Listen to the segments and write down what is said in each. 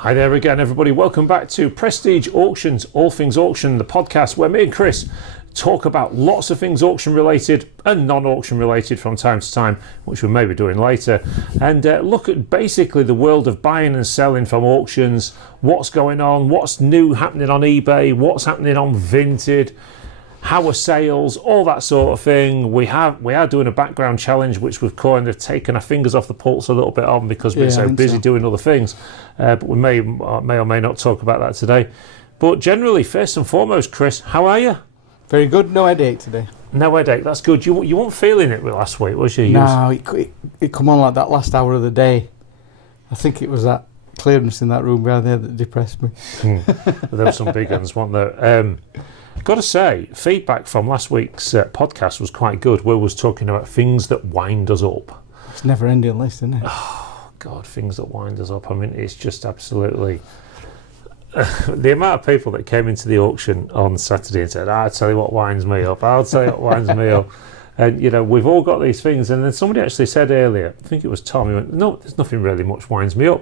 Hi there again, everybody. Welcome back to Prestige Auctions, All Things Auction, the podcast where me and Chris talk about lots of things auction related and non-auction related from time to time, which we may be doing later, and look at basically the world of buying and selling from auctions, what's going on, what's new happening on eBay, what's happening on Vinted, how are sales, all that sort of thing. We are doing a background challenge, which we've kind of taken our fingers off the pulse a little bit on because we're so busy doing other things. But we may or may not talk about that today. But generally, first and foremost, Chris, how are you? Very good. No headache today. No headache. That's good. You weren't feeling it last week, was you? No, it come on like that last hour of the day. I think it was that clearance in that room behind there that depressed me. There were some big ones, weren't there? Got to say, feedback from last week's podcast was quite good. We was talking about things that wind us up. It's never ending list, isn't it? Oh, God, things that wind us up. I mean, it's just absolutely... the amount of people that came into the auction on Saturday and said, I'll tell you what winds me up, I'll tell you what winds me up. And, you know, we've all got these things. And then somebody actually said earlier, I think it was Tom, he went, no, there's nothing really much winds me up.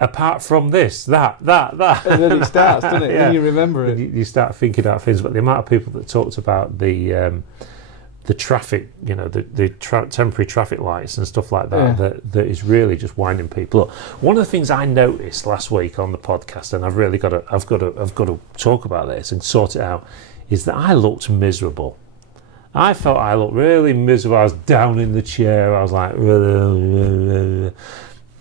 Apart from this, that. And then it starts, doesn't it? Yeah. Then you remember it. You start thinking out things, but the amount of people that talked about the traffic, you know, the temporary traffic lights and stuff like that, that is really just winding people up. One of the things I noticed last week on the podcast, and I've got to talk about this and sort it out, is that I looked miserable. I felt I looked really miserable. I was down in the chair. I was like,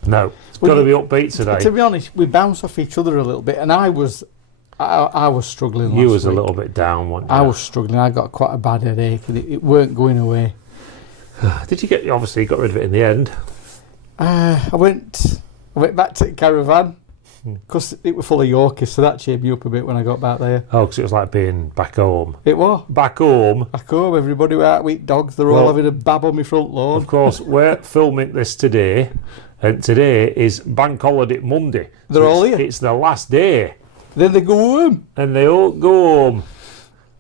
no, it's got to be upbeat today. To be honest, we bounced off each other a little bit, and I was struggling last week. You was a little bit down, weren't you? I was struggling. I got quite a bad headache, and it weren't going away. Did you obviously you got rid of it in the end? I went back to the caravan, because it was full of Yorkies, so that cheered me up a bit when I got back there. Oh, because it was like being back home. It was. Back home, everybody were out with dogs, they're all having a bab on my front lawn. Of course, we're filming this today, and today is Bank Holiday Monday. They're all here. It's the last day. Then they go home. And they all go home.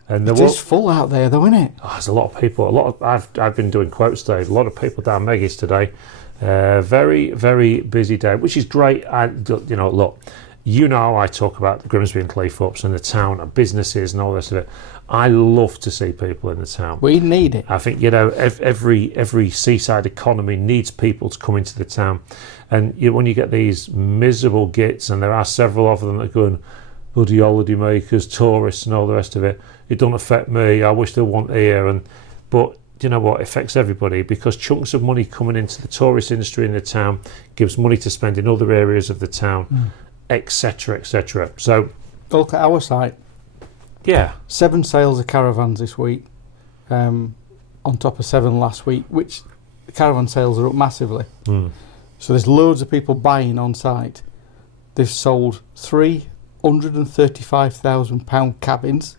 And it is full out there though, isn't it? Oh, there's a lot of people. I've been doing quotes today. A lot of people down Meggies today. Very, very busy day, which is great. Look, you know I talk about Grimsby and Cleethorpes and the town and businesses and all the rest of it. I love to see people in the town. We need it. I think, you know, every seaside economy needs people to come into the town. And when you get these miserable gits, and there are several of them that are going, bloody holiday makers, tourists and all the rest of it, it don't affect me, I wish they weren't here. But you know what, it affects everybody, because chunks of money coming into the tourist industry in the town gives money to spend in other areas of the town, etc, etc. So look at our site. Yeah. 7 sales of caravans this week, on top of 7 last week, which the caravan sales are up massively. So there's loads of people buying on site. They've sold £335,000 cabins.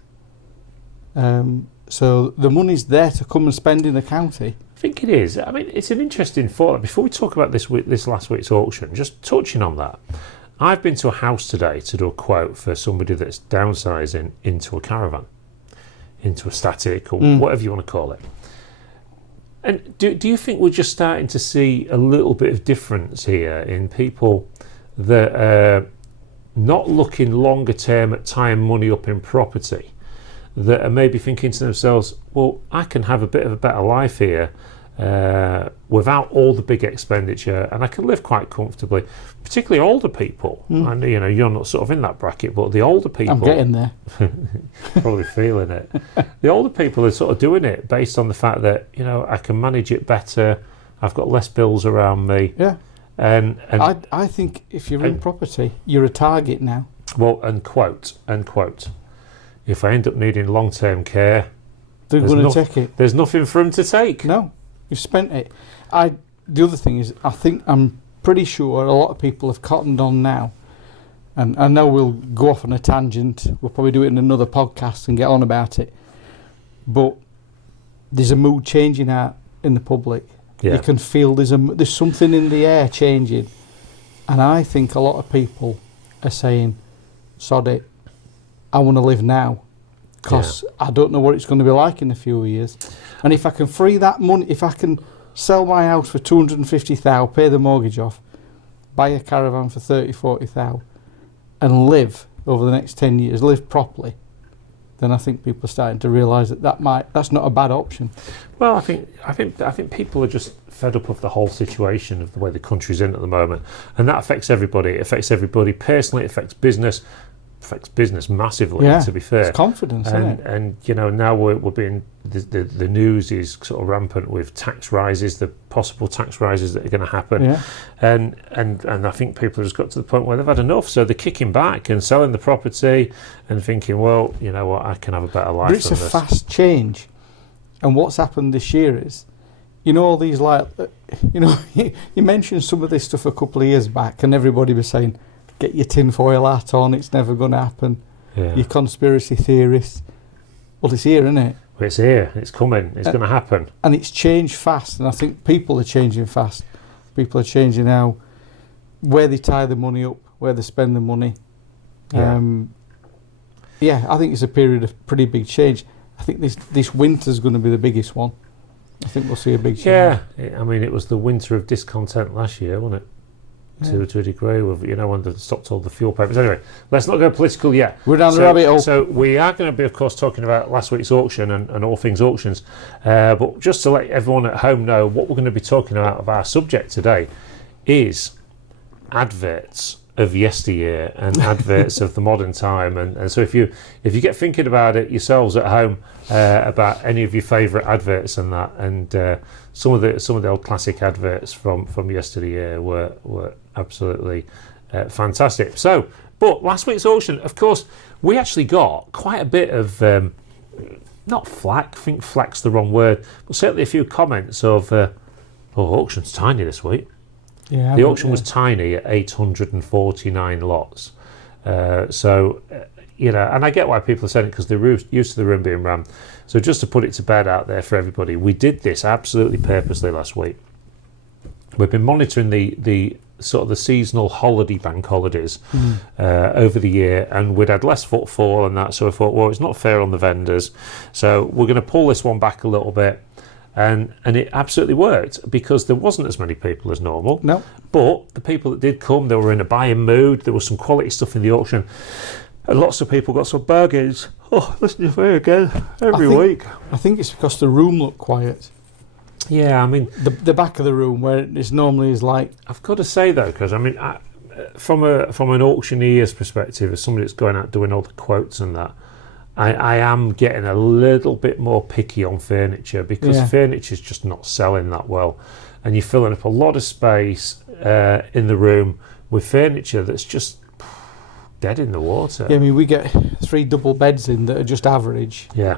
So the money's there to come and spend in the county. I think it is. I mean, it's an interesting thought. Before we talk about this last week's auction, just touching on that, I've been to a house today to do a quote for somebody that's downsizing into a caravan, into a static, or whatever you want to call it. And do you think we're just starting to see a little bit of difference here in people that are not looking longer term at tying money up in property, that are maybe thinking to themselves, well, I can have a bit of a better life here without all the big expenditure, and I can live quite comfortably, particularly older people. And you know, you're not sort of in that bracket, but the older people, I'm getting there. Probably feeling it. The older people are sort of doing it based on the fact that, you know, I can manage it better, I've got less bills around me. And I think if you're in property, you're a target now. Well, and quote, if I end up needing long-term care, they're going to take it. There's nothing for them to take. No, you've spent it. The other thing is, I'm pretty sure a lot of people have cottoned on now, and I know we'll go off on a tangent. We'll probably do it in another podcast and get on about it. But there's a mood changing out in the public. You can feel there's something in the air changing, and I think a lot of people are saying, sod it, I want to live now, because I don't know what it's going to be like in a few years. And if I can free that money, if I can sell my house for 250,000, pay the mortgage off, buy a caravan for 30,000, 40,000, and live over the next 10 years, live properly, then I think people are starting to realise that's not a bad option. Well, I think people are just fed up of the whole situation of the way the country's in at the moment, and that affects everybody. It affects everybody personally. It affects business. Affects business massively. To be fair, it's confidence, isn't it? And now we're being the news is sort of rampant with tax rises, the possible tax rises that are going to happen, and I think people have just got to the point where they've had enough, so they're kicking back and selling the property and thinking, well, you know what, I can have a better life. But it's a fast change, and what's happened this year is, all these you mentioned some of this stuff a couple of years back, and everybody was saying, get your tinfoil hat on, it's never going to happen. Your conspiracy theorists. Well, it's here, isn't it? Well, it's here, it's coming, it's going to happen. And it's changed fast, and I think people are changing fast. People are changing now where they tie the money up, where they spend the money. I think it's a period of pretty big change. I think this winter's going to be the biggest one. I think we'll see a big change. Yeah, I mean, it was the winter of discontent last year, wasn't it? To a degree, with when they stopped all the fuel papers. Anyway, let's not go political yet. We're down the rabbit hole. So we are going to be, of course, talking about last week's auction and all things auctions. But just to let everyone at home know, what we're going to be talking about of our subject today is adverts of yesteryear and adverts of the modern time. And so if you get thinking about it yourselves at home, about any of your favourite adverts and that, and some of the old classic adverts from yesteryear were absolutely fantastic. So, but last week's auction, of course, we actually got quite a bit of not flack. I think flack's the wrong word, but certainly a few comments of auction's tiny this week. Yeah, the auction was tiny at 849 lots. So, and I get why people are saying it, because they're used to the room being rammed. So just to put it to bed out there for everybody, we did this absolutely purposely last week. We've been monitoring the sort of the seasonal bank holidays over the year, and we'd had less footfall and that, so I thought, well, it's not fair on the vendors, so we're going to pull this one back a little bit. And it absolutely worked, because there wasn't as many people as normal. No. But the people that did come, they were in a buying mood. There was some quality stuff in the auction. And lots of people got some bargains. Oh, listen to me again every week. I think it's because the room looked quiet. Yeah, I mean... The back of the room, where it normally is like... I've got to say, though, because, I mean, from an auctioneer's perspective, as somebody that's going out doing all the quotes and that, I am getting a little bit more picky on furniture, because furniture's just not selling that well, and you're filling up a lot of space in the room with furniture that's just dead in the water. Yeah, I mean, we get 3 double beds in that are just average. Yeah.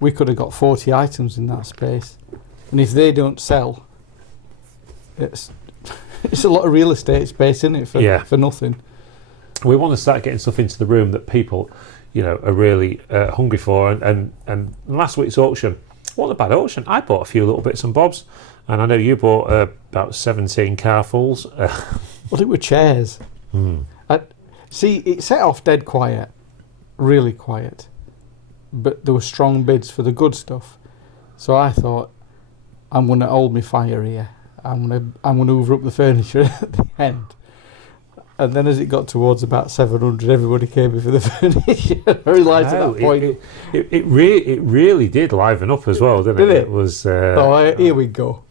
We could have got 40 items in that space, and if they don't sell, it's a lot of real estate space, isn't it, for nothing. We want to start getting stuff into the room that people are really hungry for. And last week's auction wasn't a bad auction. I bought a few little bits and bobs, and I know you bought about 17 carfuls. Well, it were chairs. See, it set off dead quiet, really quiet, but there were strong bids for the good stuff. So I thought, I'm going to hold my fire here. I'm going to hoover up the furniture at the end. And then as it got towards about 700, everybody came in for the furniture. I realised at that point... It really did liven up as well, didn't it? It was... here we go.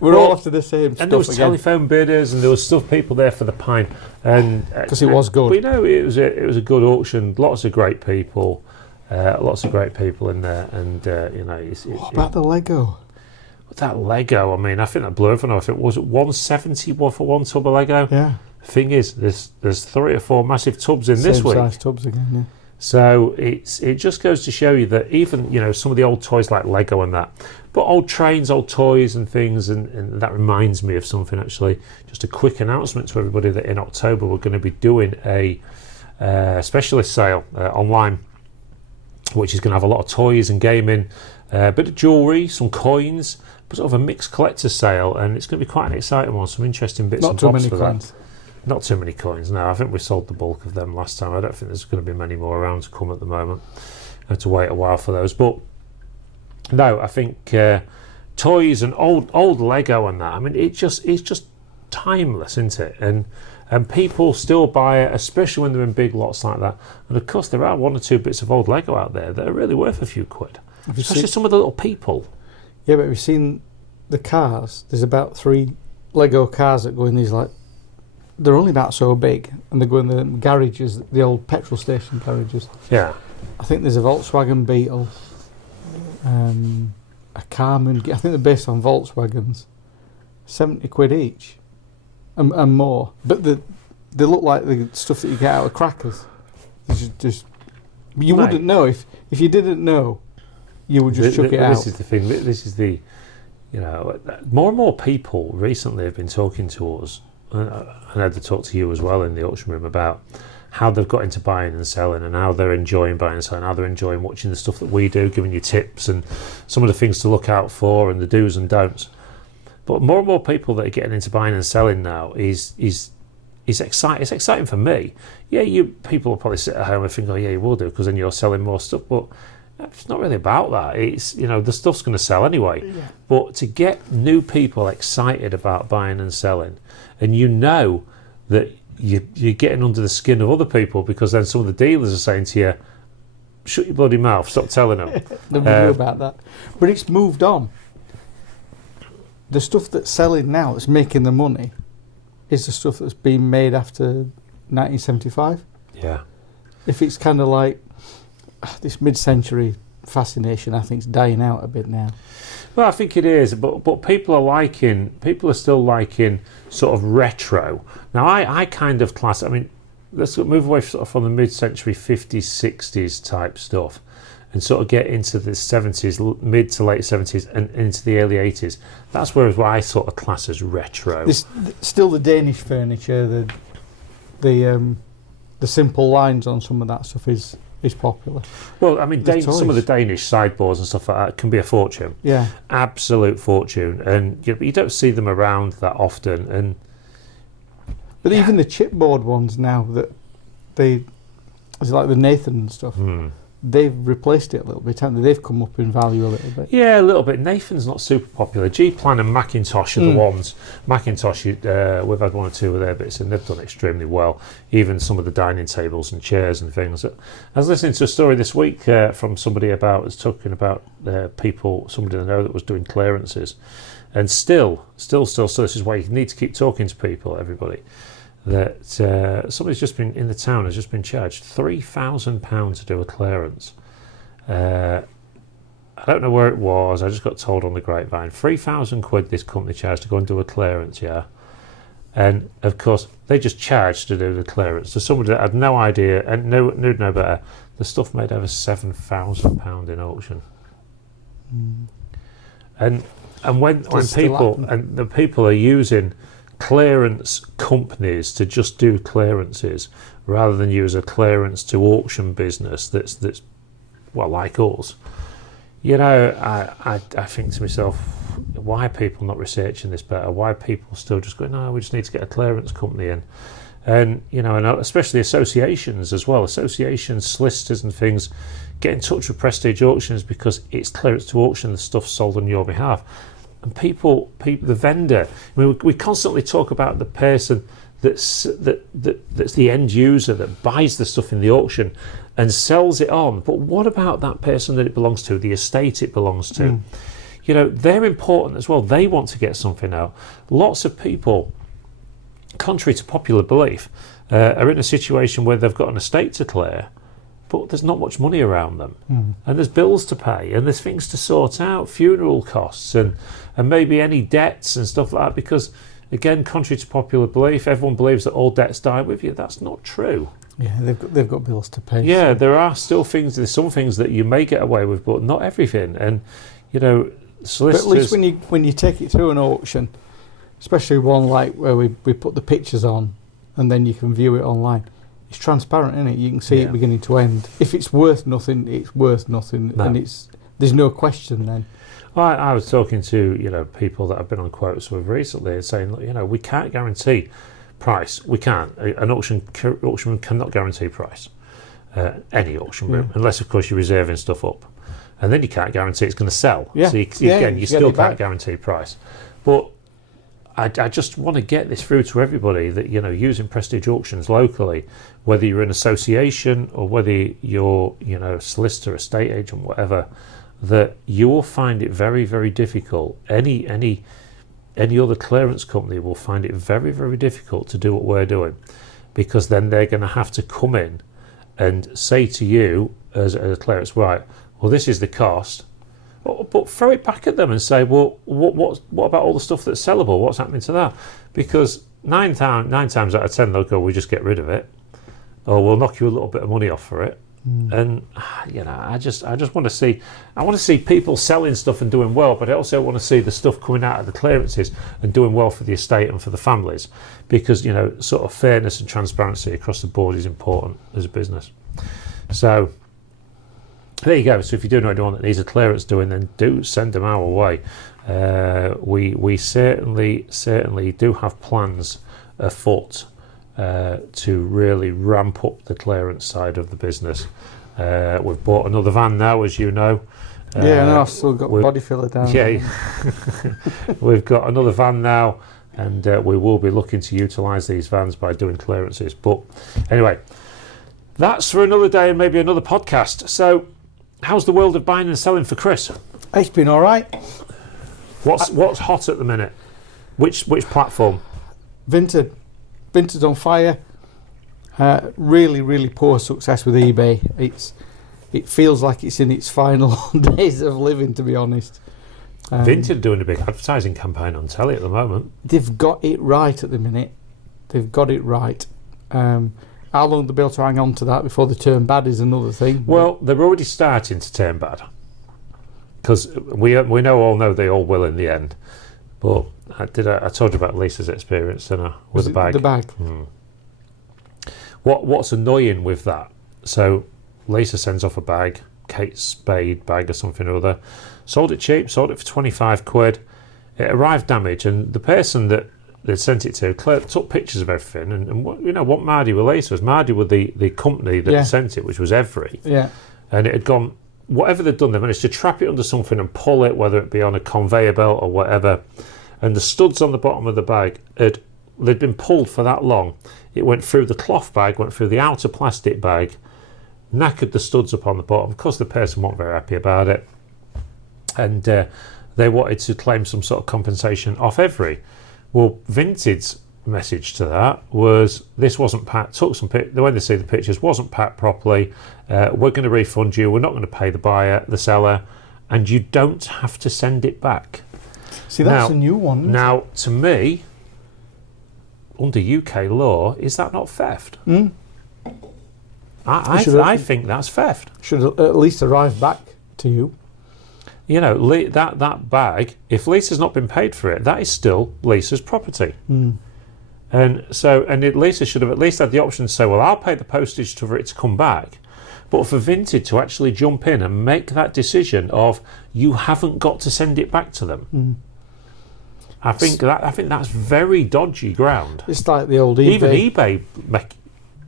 We're all after the same stuff. And there was telephone bidders, and there was stuff people there for the pine. Because it was good. But it was a good auction. Lots of great people. In there. And, what about the Lego? That Lego, I mean, I think that blew everyone off. It was 170 for one tub of Lego. Yeah. Thing is, there's 3 or 4 massive tubs in this week. Same size tubs again, yeah. So it just goes to show you that even some of the old toys like Lego and that, but old trains, old toys and things, and that reminds me of something actually. Just a quick announcement to everybody that in October we're going to be doing a specialist sale online, which is going to have a lot of toys and gaming, a bit of jewellery, some coins, but sort of a mixed collector's sale, and it's going to be quite an exciting one. Some interesting bits and bobs for that. Not too many coins, no. I think we sold the bulk of them last time. I don't think there's going to be many more around to come at the moment. I have to wait a while for those. But no, I think toys and old Lego and that, I mean, it's just timeless, isn't it? And And people still buy it, especially when they're in big lots like that. And of course, there are 1 or 2 bits of old Lego out there that are really worth a few quid. Especially some of the little people. Yeah, but have you seen the cars? There's about 3 Lego cars that go in these, like, they're only about so big, and they go in the garages, the old petrol station garages. Yeah. I think there's a Volkswagen Beetle, a Carmen. I think they're based on Volkswagens. 70 quid each, and more. But they look like the stuff that you get out of crackers. You wouldn't know if you didn't know. You would just chuck it out. This is the thing. This is the, more and more people recently have been talking to us, and I had to talk to you as well in the auction room about how they've got into buying and selling, and how they're enjoying buying and selling, how they're enjoying watching the stuff that we do, giving you tips and some of the things to look out for and the do's and don'ts. But more and more people that are getting into buying and selling now is exciting. It's exciting for me. Yeah, people will probably sit at home and think, oh yeah, you will do, because then you're selling more stuff. But it's not really about that. It's, the stuff's going to sell anyway. Yeah. But to get new people excited about buying and selling, and that you're getting under the skin of other people, because then some of the dealers are saying to you, shut your bloody mouth, stop telling them. Nobody knew about that. But it's moved on. The stuff that's selling now, that's making the money, is the stuff that's been made after 1975. Yeah. If it's kind of like this mid-century fascination, I think it's dying out a bit now. Well, I think it is, but people are still liking sort of retro. Now, I kind of class. I mean, let's move away sort of from the mid-century 50s, 60s type stuff, and sort of get into the 70s, mid to late 70s, and into the early 80s. That's where I sort of class as retro. Still the Danish furniture, the simple lines on some of that stuff is popular. Well, I mean, some of the Danish sideboards and stuff like that can be a fortune. Yeah, absolute fortune, and you don't see them around that often. But even the chipboard ones now, it's like the Nathan and stuff. They've replaced it a little bit, haven't they? They've come up in value a little bit. Yeah, a little bit. Nathan's not super popular. G-Plan and Macintosh are the ones. Macintosh, we've had 1 or 2 of their bits, and they've done extremely well. Even some of the dining tables and chairs and things. I was listening to a story this week from somebody talking about somebody I know that was doing clearances, and still, this is why you need to keep talking to people, everybody. That somebody's just been in the town, has just been charged £3,000 to do a clearance. I don't know where it was. I just got told on the grapevine, 3,000 quid this company charged to go and do a clearance. Yeah, and of course they just charged to do the clearance. So somebody that had no idea and knew no better. The stuff made over £7,000 in auction. And when the people are using clearance companies to just do clearances rather than use a clearance to auction business that's well, like us, I think to myself, why are people not researching this better? Why are people still just going, no, we just need to get a clearance company in? And and especially associations as well, solicitors and things, get in touch with Prestige Auctions, because it's clearance to auction, the stuff's sold on your behalf. And people, the vendor. I mean, we constantly talk about the person that's the end user that buys the stuff in the auction and sells it on. But what about that person that it belongs to, the estate it belongs to? They're important as well. They want to get something out. Lots of people, contrary to popular belief, are in a situation where they've got an estate to clear, but there's not much money around them, and there's bills to pay, and there's things to sort out, funeral costs, and maybe any debts and stuff like that. Because, again, contrary to popular belief, everyone believes that all debts die with you. That's not true. Yeah, they've got bills to pay. Yeah, so there are still things. There's some things that you may get away with, but not everything. And solicitors. But at least when you take it through an auction, especially one like where we put the pictures on, and then you can view it online. It's transparent, isn't it? You can see it beginning to end. If it's worth nothing, it's worth nothing, and there's no question then. Well, I was talking to people that I've been on quotes with recently, and saying, look, we can't guarantee price. We can't. An auction room cannot guarantee price. Any auction room, unless of course you're reserving stuff up, and then you can't guarantee it's going to sell. Yeah. So you still can't guarantee price. But I just want to get this through to everybody that, you know, using Prestige Auctions locally, whether you're an association or whether you're, you know, solicitor, estate agent, whatever, that you will find it very, very difficult. Any other clearance company will find it very, very difficult to do what we're doing, because then they're going to have to come in and say to you as a clearance, right, well, this is the cost. But throw it back at them and say, well, what about all the stuff that's sellable? What's happening to that? Because nine times out of 10, they'll go, we just get rid of it, or we'll knock you a little bit of money off for it. And you know, I just want to see. I want to see people selling stuff and doing well, but I also want to see the stuff coming out of the clearances and doing well for the estate and for the families, because, you know, sort of fairness and transparency across the board is important as a business. So there you go. So if you do know anyone that needs a clearance doing, then do send them our way. We certainly do have plans afoot to really ramp up the clearance side of the business. We've bought another van now, as you know. No, I've still got body filler down. Yeah, we've got another van now, and we will be looking to utilise these vans by doing clearances. But anyway, that's for another day and maybe another podcast. So, how's the world of buying and selling for Chris? It's been all right. What's hot at the minute? Which platform? Vinted on fire. Really, really poor success with eBay. It feels like it's in its final days of living, to be honest. Vinted doing a big advertising campaign on telly at the moment. They've got it right at the minute. They've got it right. How long they'll be able to hang on to that before they turn bad is another thing. Well, they're already starting to turn bad, because we all know they all will in the end. But I told you about Lisa's experience, didn't I, with the bag? The bag. What's annoying with that? So Lisa sends off a bag, Kate Spade bag or something or other. Sold it cheap, sold it for 25 quid. It arrived damaged, and the person that they sent it to took pictures of everything, and what Mardy with Lisa was, Mardy with the company that sent it, which was Every. Yeah. And it had gone, whatever they'd done, they managed to trap it under something and pull it, whether it be on a conveyor belt or whatever. And the studs on the bottom of the bag they'd been pulled for that long. It went through the cloth bag, went through the outer plastic bag, knackered the studs up on the bottom. Of course, the person wasn't very happy about it, and they wanted to claim some sort of compensation off Every. Well, Vinted's message to that was, this wasn't packed. The way they see the pictures wasn't packed properly. We're going to refund you. We're not going to pay the seller, and you don't have to send it back. See, that's a new one. Now, to me, under UK law, is that not theft? I think that's theft. Should at least arrive back to you. You know, that bag, if Lisa's not been paid for it, that is still Lisa's property. And Lisa should have at least had the option to say, well, I'll pay the postage for it to come back. But for Vinted to actually jump in and make that decision of, you haven't got to send it back to them, I think that's very dodgy ground. It's like the old eBay. Even eBay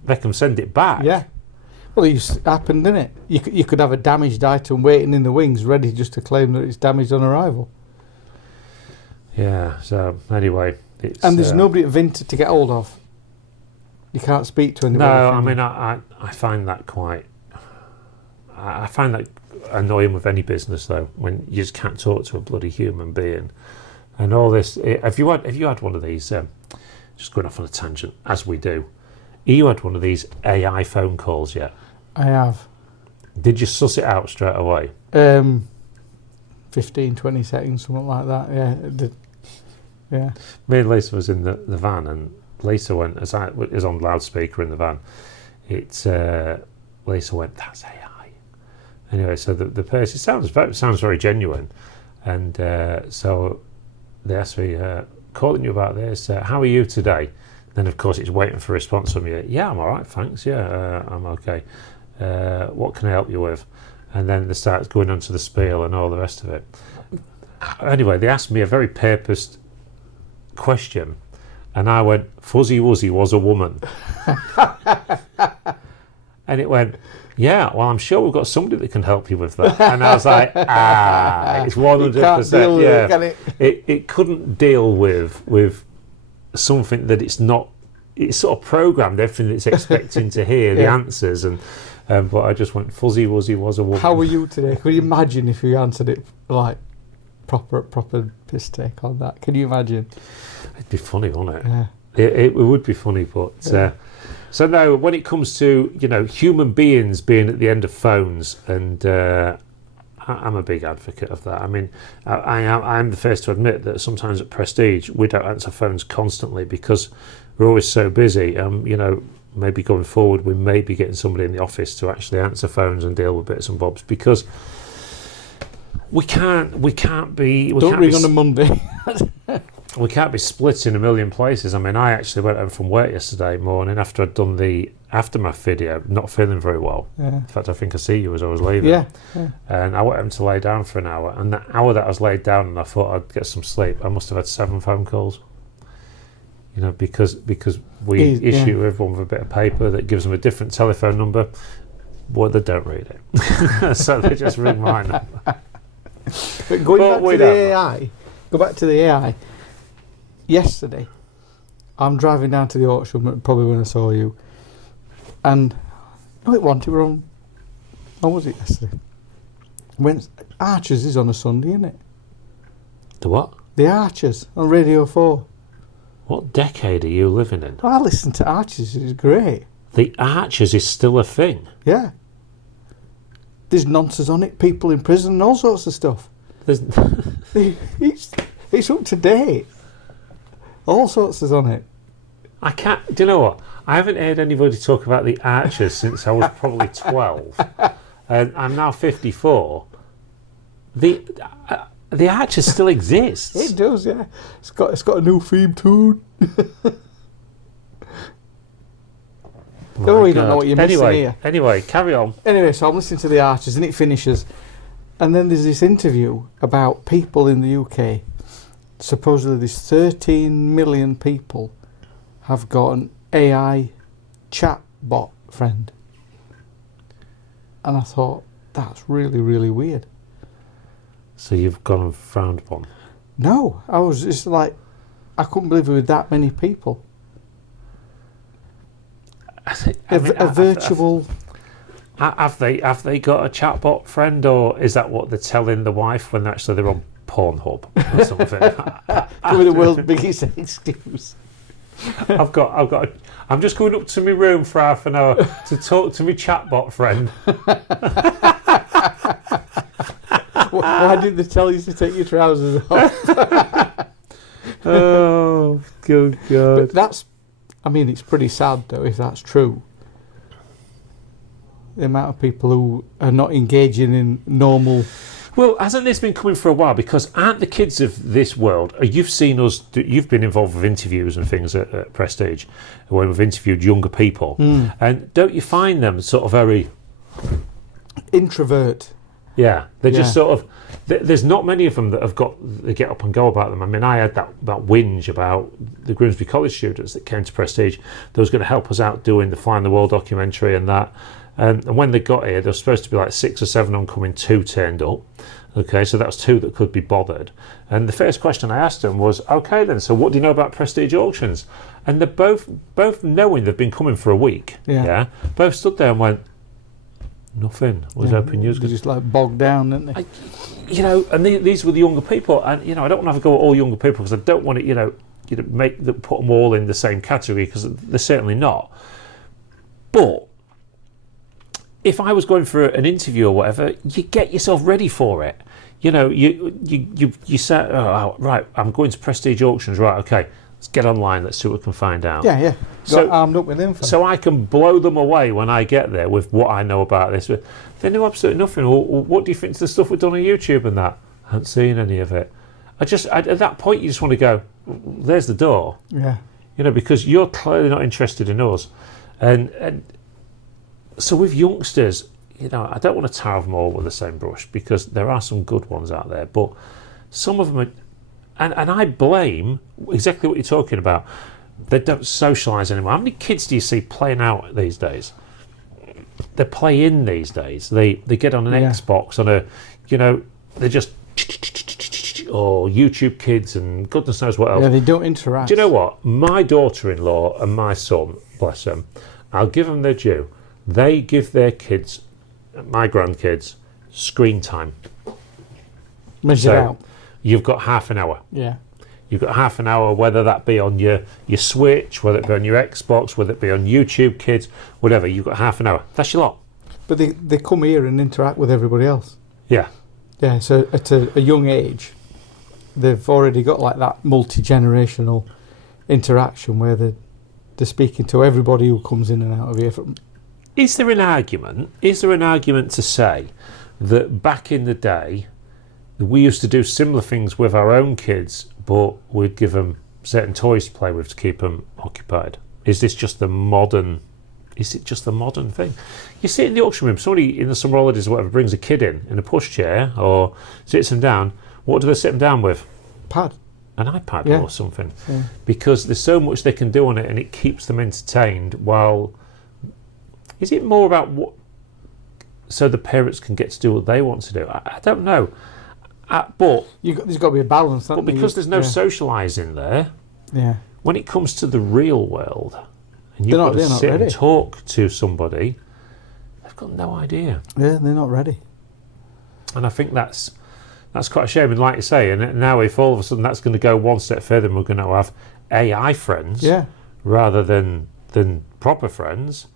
make them send it back. Yeah. Well, it used to happen, didn't it? You could have a damaged item waiting in the wings, ready just to claim that it's damaged on arrival. Yeah. So anyway, and there's nobody at Vinted to get hold of. You can't speak to anybody. No, I mean, I find that quite. I find that annoying with any business, though, when you just can't talk to a bloody human being. And all this. Have you had one of these? Just going off on a tangent, as we do. You had one of these AI phone calls yet? I have. Did you suss it out straight away? 15, 20 seconds, something like that. Yeah. Yeah. Me and Lisa was in the van, and Lisa went, as I was on loudspeaker in the van. Lisa went, that's AI. Anyway, so the person sounds very genuine, and so they asked me, calling you about this. How are you today? Then, of course, it's waiting for a response from you. Yeah, I'm all right, thanks. Yeah, I'm okay. What can I help you with? And then they start going on to the spiel and all the rest of it. Anyway, they asked me a very purposed question, and I went, Fuzzy Wuzzy was a woman. And it went, yeah, well, I'm sure we've got somebody that can help you with that. And I was like, it's 100%. Yeah, it couldn't deal with something that it's not. It's sort of programmed everything it's expecting to hear the answers, and but I just went fuzzy wuzzy was a woman. How were you today? Could you imagine if you answered it like proper piss take on that? Can you imagine? It'd be funny, wouldn't it? Yeah. It would be funny, but so no. When it comes to human beings being at the end of phones, and I'm a big advocate of that. I mean, I'm the first to admit that sometimes at Prestige we don't answer phones constantly because we're always so busy. Maybe going forward we may be getting somebody in the office to actually answer phones and deal with bits and bobs because we can't be. Don't ring on a Monday. We can't be split in a million places. I mean, I actually went home from work yesterday morning after I'd done the aftermath video, not feeling very well. Yeah. In fact, I think I see you as I was leaving. Yeah. And I went home to lay down for an hour. And that hour that I was laid down and I thought I'd get some sleep, I must have had 7 phone calls. Because we issue everyone with a bit of paper that gives them a different telephone number. Well, they don't read it. So they just ring my number. But go back to the AI. Yesterday, I'm driving down to the auction, probably when I saw you, and it wasn't. It were on. When was it yesterday? When Archers is on a Sunday, isn't it? The what? The Archers on Radio 4. What decade are you living in? I listen to Archers. It's great. The Archers is still a thing. Yeah. There's nonsense on it. People in prison and all sorts of stuff. It's up to date. All sorts is on it. I can't. Do you know what? I haven't heard anybody talk about the Archers since I was probably 12, and I'm now 54. The Archers still exists. It does, yeah. It's got a new theme tune. You don't know what you're missing here. Anyway, carry on. Anyway, so I'm listening to the Archers, and it finishes, and then there's this interview about people in the UK. Supposedly there's 13 million people have got an AI chat bot friend. And I thought, that's really, really weird. So you've gone and found one? No, I was just like, I couldn't believe there were that many people. A virtual... Have they got a chatbot friend, or is that what they're telling the wife when actually they're on Pornhub or something? Probably the world's biggest excuse. I'm just going up to my room for half an hour to talk to my chatbot friend. Why didn't they tell you to take your trousers off? Oh, good God. But it's pretty sad though if that's true. The amount of people who are not engaging in normal... Well, hasn't this been coming for a while? Because aren't the kids of this world... You've seen us... You've been involved with interviews and things at Prestige where we've interviewed younger people. And don't you find them sort of very... Introvert. Yeah. They're just sort of... There's not many of them that have got the get up and go about them. I mean, I had that whinge about the Grimsby College students that came to Prestige that was going to help us out doing the Fly in the Wall documentary and that. And when they got here, there was supposed to be like 6 or 7 oncoming, 2 turned up. Okay, so that was 2 that could be bothered. And the first question I asked them was, okay then, so what do you know about Prestige auctions? And they're both knowing they've been coming for a week. Yeah. Both stood there and went, nothing. Was hoping you was just like bogged down, didn't they? And these were the younger people. And, I don't want to have a go at all younger people because I don't want to, put them all in the same category because they're certainly not. But if I was going for an interview or whatever, you get yourself ready for it. You say, oh, right, I'm going to Prestige auctions, right, okay, let's get online, let's see what we can find out. Yeah. Got armed up with info. So I can blow them away when I get there with what I know about this. They know absolutely nothing. Well, what do you think to the stuff we've done on YouTube and that? I haven't seen any of it. At that point, you just want to go, there's the door. Yeah. Because you're clearly not interested in us. And so with youngsters, I don't want to tar them all with the same brush because there are some good ones out there, but some of them are, and I blame exactly what you're talking about. They don't socialise anymore. How many kids do you see playing out these days? they play in these days. They get on an Xbox, on a, they just, or YouTube Kids and goodness knows what else. Yeah, they don't interact. Do you know what? My daughter-in-law and my son, bless them, I'll give them their due. They give their kids, my grandkids, screen time. Measure out. You've got half an hour. Yeah. You've got half an hour, whether that be on your Switch, whether it be on your Xbox, whether it be on YouTube Kids, whatever. You've got half an hour. That's your lot. But they come here and interact with everybody else. Yeah. Yeah, so at a young age, they've already got like that multi-generational interaction where they're speaking to everybody who comes in and out of here. Is there an argument to say that back in the day, we used to do similar things with our own kids, but we'd give them certain toys to play with to keep them occupied? Is this just the modern? Is it just the modern thing? You see it in the auction room. Somebody in the summer holidays or whatever brings a kid in a pushchair or sits them down. What do they sit them down with? Pad. An iPad or something. Yeah. Because there's so much they can do on it, and it keeps them entertained. While is it more about what? So the parents can get to do what they want to do. I don't know. But there's got to be a balance. But because there's no socialising there, when it comes to the real world, and you've got to sit and talk to somebody, they've got no idea. Yeah, they're not ready. And I think that's quite a shame. And like you say, and now if all of a sudden that's going to go one step further, and we're going to have AI friends rather than proper friends,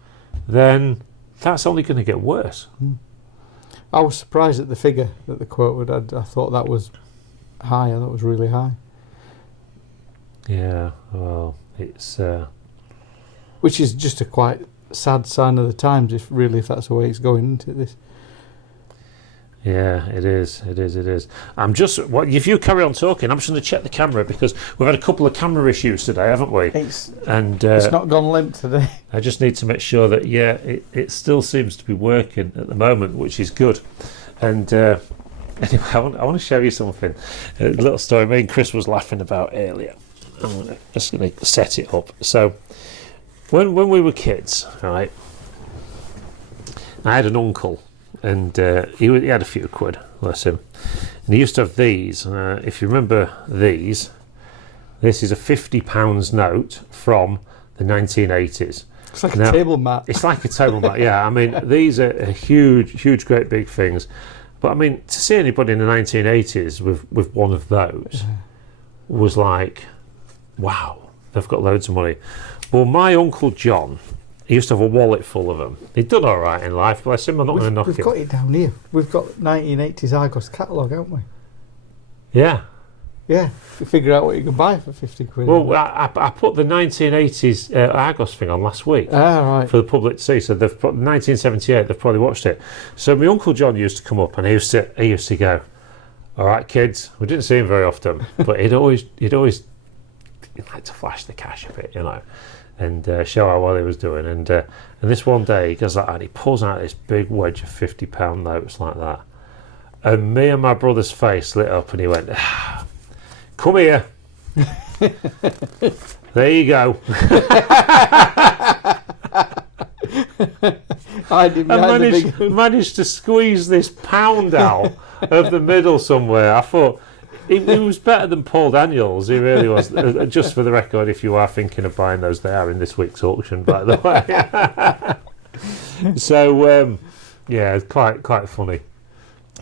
then that's only going to get worse. I was surprised at the figure that the quote would add. I thought that was high. I thought it was really high. Yeah, well, it's... Which is just a quite sad sign of the times, if that's the way it's going into this. Yeah, it is. I'm just... if you carry on talking, I'm just going to check the camera, because we've had a couple of camera issues today, haven't we? It's not gone limp today. I just need to make sure that, it still seems to be working at the moment, which is good. And anyway, I want to show you something. A little story me and Chris was laughing about earlier. I'm just going to set it up. So, when we were kids, right, I had an uncle. And he had a few quid, bless him. And he used to have these. If you remember these, this is a £50 note from the 1980s. It's like a table mat. It's like a table mat, yeah. I mean, these are huge, great big things. But I mean, to see anybody in the 1980s with one of those was like, wow, they've got loads of money. Well, my Uncle John, he used to have a wallet full of them. He'd done all right in life, bless him. I'm not going to knock him. We've got it down here. We've got 1980s Argos catalogue, haven't we? Yeah. Yeah. You figure out what you can buy for 50 quid. Well, I put the 1980s Argos thing on last week right. for the public to see. So they've put 1978. They've probably watched it. So my Uncle John used to come up and he used to go, "All right, kids." We didn't see him very often, but he'd always like to flash the cash a bit, and show how well he was doing. And this one day he goes like that, and he pulls out this big wedge of £50 notes like that. And me and my brother's face lit up, and he went, "Come here." There you go. I managed to squeeze this pound out of the middle somewhere. I thought, he was better than Paul Daniels. He really was. Just for the record, if you are thinking of buying those, they are in this week's auction, by the way. So, quite funny.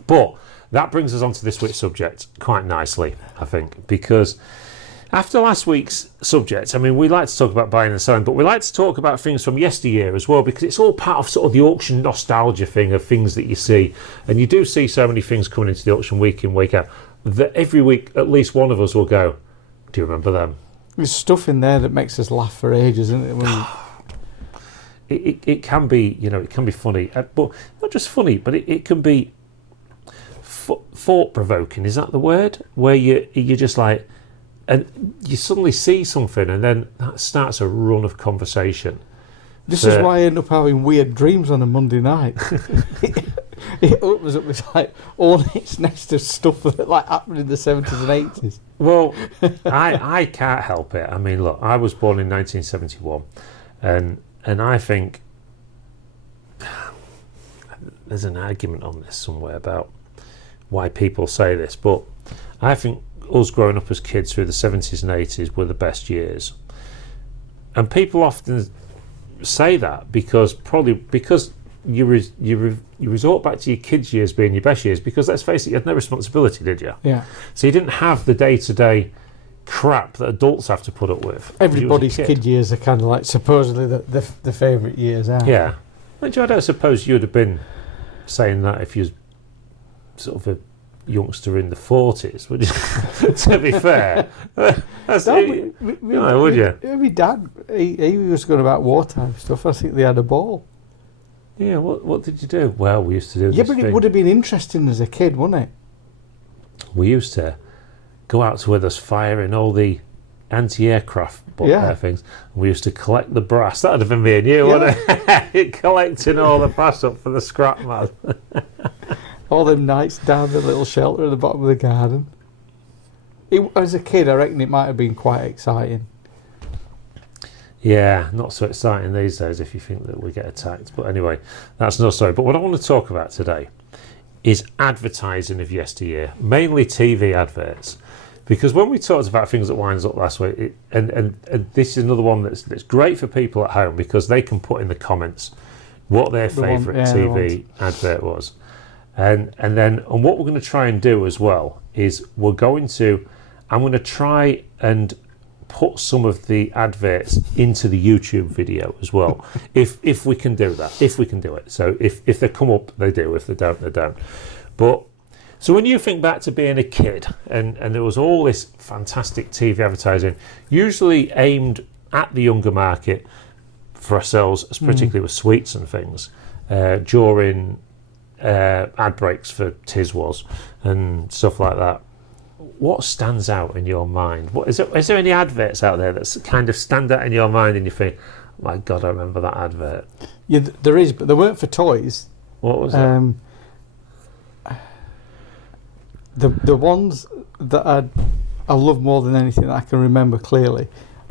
But that brings us on to this week's subject quite nicely, I think, because after last week's subject, I mean, we like to talk about buying and selling, but we like to talk about things from yesteryear as well, because it's all part of sort of the auction nostalgia thing of things that you see. And you do see so many things coming into the auction week in, week out, that every week at least one of us will go, "Do you remember them?" There's stuff in there that makes us laugh for ages, isn't it? It can be, it can be funny, but not just funny, but it can be thought-provoking. Is that the word? Where you're just like, and you suddenly see something, and then that starts a run of conversation. This is why I end up having weird dreams on a Monday night. It opens up this all its nest of stuff that happened in the 70s and 80s. Well, I can't help it. I mean, look, I was born in 1971, and I think there's an argument on this somewhere about why people say this, but I think us growing up as kids through the 70s and 80s were the best years. And people often say that because you resort back to your kids' years being your best years, because let's face it, you had no responsibility, did you? Yeah. So you didn't have the day-to-day crap that adults have to put up with. Everybody's kid years are kind of like supposedly the favourite years, aren't Yeah. Which I don't suppose you'd have been saying that if you was sort of a youngster in the 40s, would you? To be fair. That's No, would you? My dad, he was going about wartime stuff. I think they had a ball. Yeah, what did you do? Well, we used to do Yeah, this but thing. it would have been interesting as a kid, wouldn't it? We used to go out to where there's fire in all the anti-aircraft things. We used to collect the brass. That would have been me and you, wouldn't it? Collecting all the brass up for the scrap man. All them nights down the little shelter at the bottom of the garden. As a kid, I reckon it might have been quite exciting. Yeah, not so exciting these days if you think that we get attacked. But anyway, that's another story. But what I want to talk about today is advertising of yesteryear, mainly TV adverts. Because when we talked about things that winds up last week, and this is another one that's great for people at home, because they can put in the comments what their favourite TV advert was. And what we're going to try and do as well is I'm going to try and put some of the adverts into the YouTube video as well, if we can do that, if we can do it. So if they come up, they do. If they don't, they don't. But so when you think back to being a kid, and there was all this fantastic TV advertising, usually aimed at the younger market for ourselves, particularly with sweets and things, during ad breaks for Tiswas and stuff like that. What stands out in your mind? Is there any adverts out there that kind of stand out in your mind and you think, oh my God, I remember that advert? Yeah, there is, but they weren't for toys. What was that? The ones that I love more than anything that I can remember clearly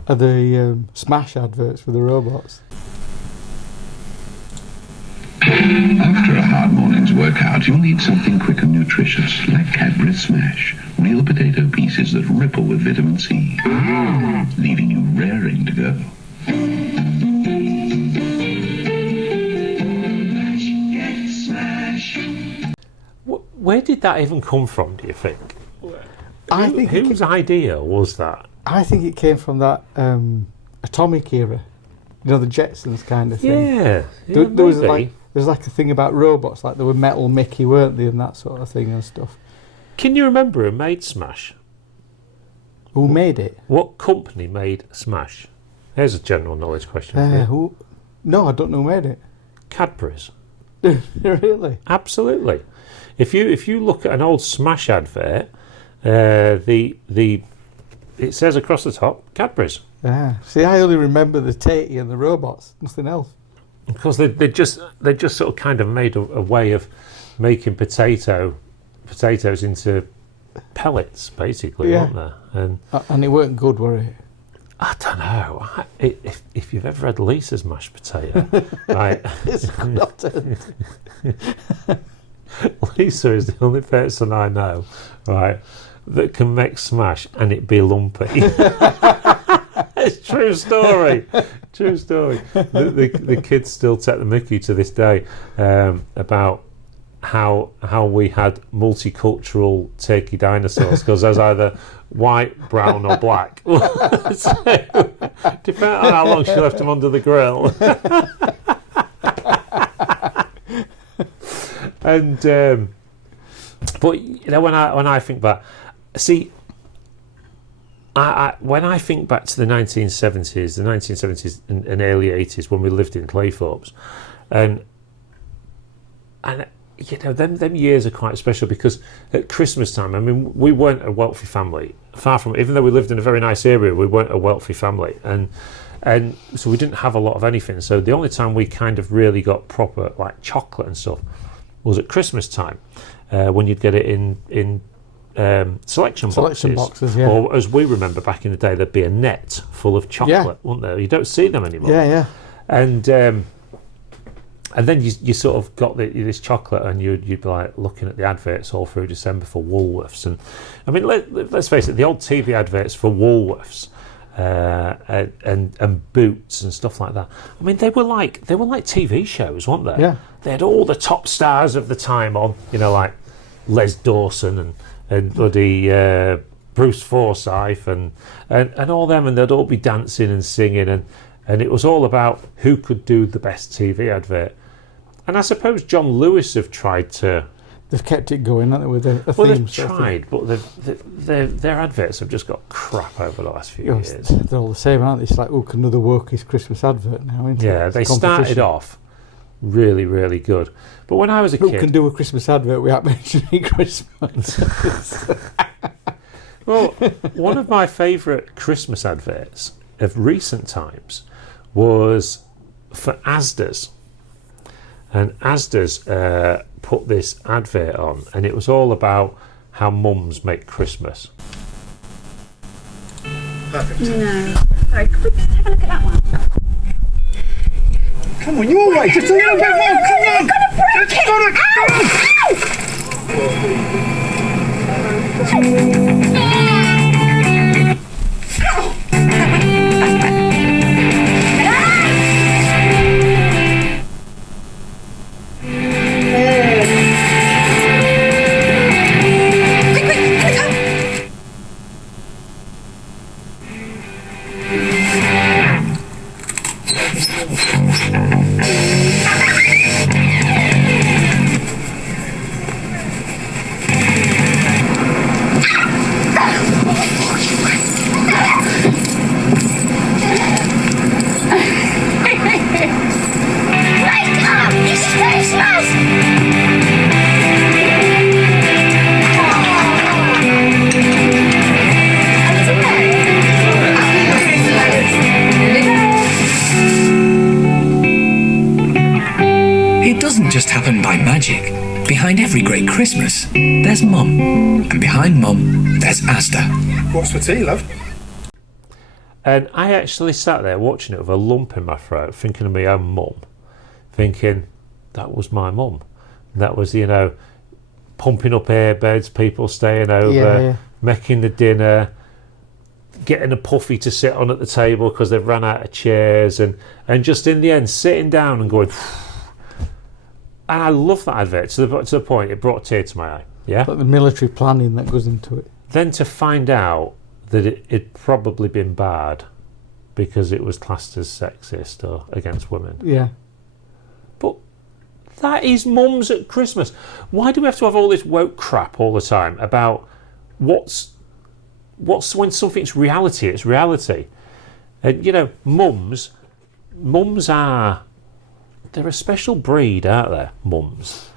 are the Smash adverts for the robots. After a hard morning's workout, you'll need something quick and nutritious, like Cadbury Smash. Real potato pieces that ripple with vitamin C, leaving you raring to go. Smash. Where did that even come from, do you think? Whose idea was that? I think it came from that atomic era. You know, the Jetsons kind of thing. Yeah. There was like a thing about robots, like there were Metal Mickey, weren't they, and that sort of thing and stuff. Can you remember who made Smash? Who made it? What company made Smash? Here's a general knowledge question for you. No, I don't know who made it. Cadbury's. Really? Absolutely. If you look at an old Smash advert, it says across the top Cadbury's. Yeah. See, I only remember the Tatey and the robots, nothing else. Because they just sort of kind of made a way of making potatoes into pellets, basically, weren't they? And it weren't good, were it? I don't know. If you've ever had Lisa's mashed potato, right? It's rotten. Lisa is the only person I know, right, that can make Smash and it be lumpy. It's true story. True story. The kids still take the mickey to this day about how we had multicultural turkey dinosaurs, because there's either white, brown or black. So, depending on how long she left them under the grill. And but you know, when I think back, see, when I think back to the 1970s and early 80s, when we lived in Claythorpes, and you know, them years are quite special, because at Christmas time, I mean, we weren't a wealthy family, far from it. Even though we lived in a very nice area, we weren't a wealthy family, and so we didn't have a lot of anything. So the only time we kind of really got proper like chocolate and stuff was at Christmas time, when you'd get it in selection boxes, yeah. Or as we remember back in the day, there'd be a net full of chocolate, wouldn't there? You don't see them anymore. Yeah. And And then you sort of got this chocolate, and you'd be like looking at the adverts all through December for Woolworths. And I mean, let's face it, the old TV adverts for Woolworths and Boots and stuff like that. I mean, they were like TV shows, weren't they? Yeah. They had all the top stars of the time on, like Les Dawson and bloody Bruce Forsyth and all them, and they'd all be dancing and singing, and it was all about who could do the best TV advert. And I suppose John Lewis have tried to. They've kept it going, haven't they, with a Well, theme? they've tried, but their adverts have just got crap over the last few years. They're all the same, aren't they? It's like, can another work his Christmas advert now, isn't it? Yeah, they started off really, really good. But when I was a Who kid... can do a Christmas advert without mentioning Christmas? Well, one of my favourite Christmas adverts of recent times was for Asda's. And Asda's put this advert on, and it was all about how mums make Christmas. Perfect. No. Sorry, could we just have a look at that one? Come on, you're all right. Just a little bit more. Come on. It's gonna It doesn't just happen by magic. Behind every great Christmas, there's Mum. And behind Mum, there's Asda. What's for tea, love? And I actually sat there watching it with a lump in my throat, thinking of my own mum, thinking that was my mum. That was, pumping up airbeds, people staying over, making the dinner, getting a puffy to sit on at the table because they've run out of chairs, and just in the end sitting down and going. And I love that advert to the point it brought a tear to my eye. Yeah. Like the military planning that goes into it. Then to find out that it'd probably been bad because it was classed as sexist or against women. Yeah. But that is mums at Christmas. Why do we have to have all this woke crap all the time about what's when something's reality? It's reality. And mums are. They're a special breed, aren't they? Mums.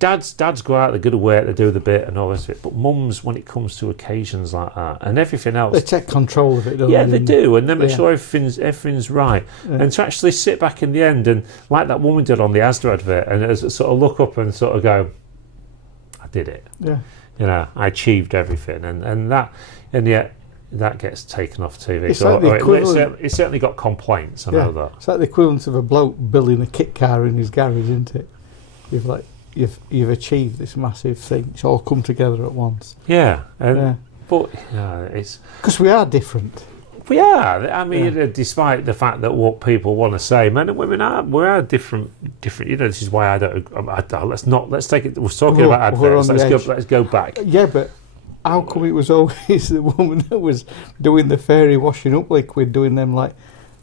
Dads go out, they're good at work, they do the bit and all this bit. But mums, when it comes to occasions like that and everything else, they take control of it, don't they? Yeah, they do, and then make sure everything's right. Yeah. And to actually sit back in the end and like that woman did on the Asda advert, and sort of look up and sort of go, "I did it." Yeah. I achieved everything, and yet. That gets taken off TV. It's like the equivalent. It's certainly got complaints. I know that. It's like the equivalent of a bloke building a kit car in his garage, isn't it? You've achieved this massive thing. It's all come together at once. Yeah, but it's because we are different. We are. I mean, despite the fact that what people want to say, men and women we are different. This is why I don't. Let's take it. We're talking about adverts. Let's go back. Yeah, but. How come it was always the woman that was doing the fairy washing up liquid, doing them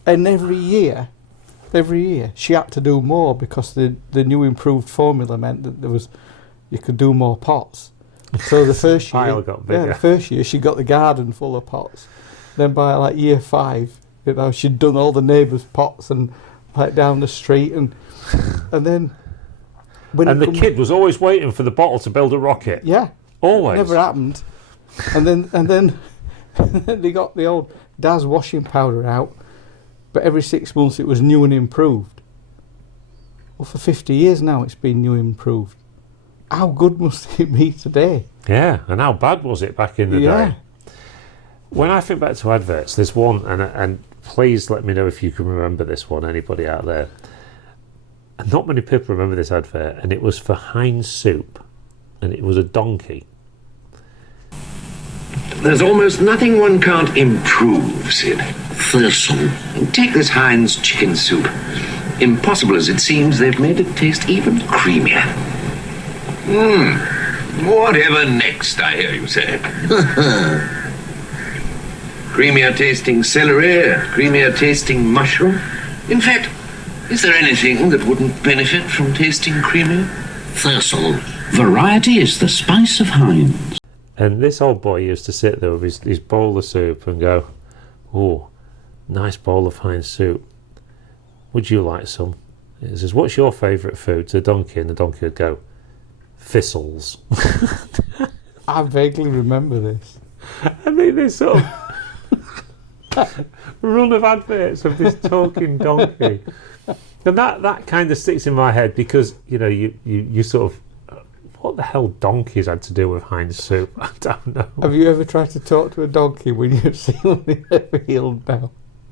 and every year she had to do more because the new improved formula meant that you could do more pots. So the first year, the first year she got the garden full of pots. Then by year 5, she'd done all the neighbours' pots and down the street and then. And the kid was always waiting for the bottle to build a rocket. Yeah, always. It never happened. And then they got the old Daz washing powder out, but every 6 months it was new and improved. Well, for 50 years now it's been new and improved. How good must it be today? Yeah, and how bad was it back in the day? When I think back to adverts, there's one, and please let me know if you can remember this one, anybody out there. And not many people remember this advert, and it was for Heinz soup, and it was a donkey. There's almost nothing one can't improve, Sid. Thistle. Take this Heinz chicken soup. Impossible as it seems, they've made it taste even creamier. Whatever next, I hear you say. Creamier tasting celery, creamier tasting mushroom. In fact, is there anything that wouldn't benefit from tasting creamier? Thistle. Variety is the spice of Heinz. And this old boy used to sit there with his bowl of soup and go, "Oh, nice bowl of Heinz soup. Would you like some?" He says, "What's your favourite food?" to the donkey, and the donkey would go, "Thistles." I vaguely remember this. I mean, this sort of run of adverts of this talking donkey. And that kind of sticks in my head because, you know, you sort of, what the hell donkeys had to do with Heinz soup? I don't know. Have you ever tried to talk to a donkey when you've seen one in the field now?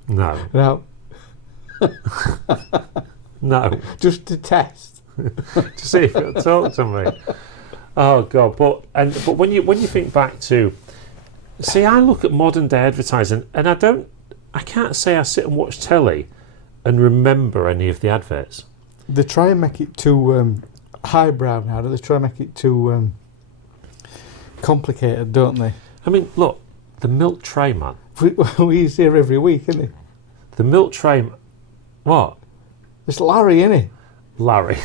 No. No. No. Just to test. To see if it'll talk to me. Oh God! But when you think back to, see, I look at modern day advertising, and I can't say I sit and watch telly and remember any of the adverts. They try and make it too highbrow now. They try and make it too complicated, don't they? I mean, look, the milk tray man. We see her every week, isn't it? The milk tray. What? It's Larry, isn't it? Larry,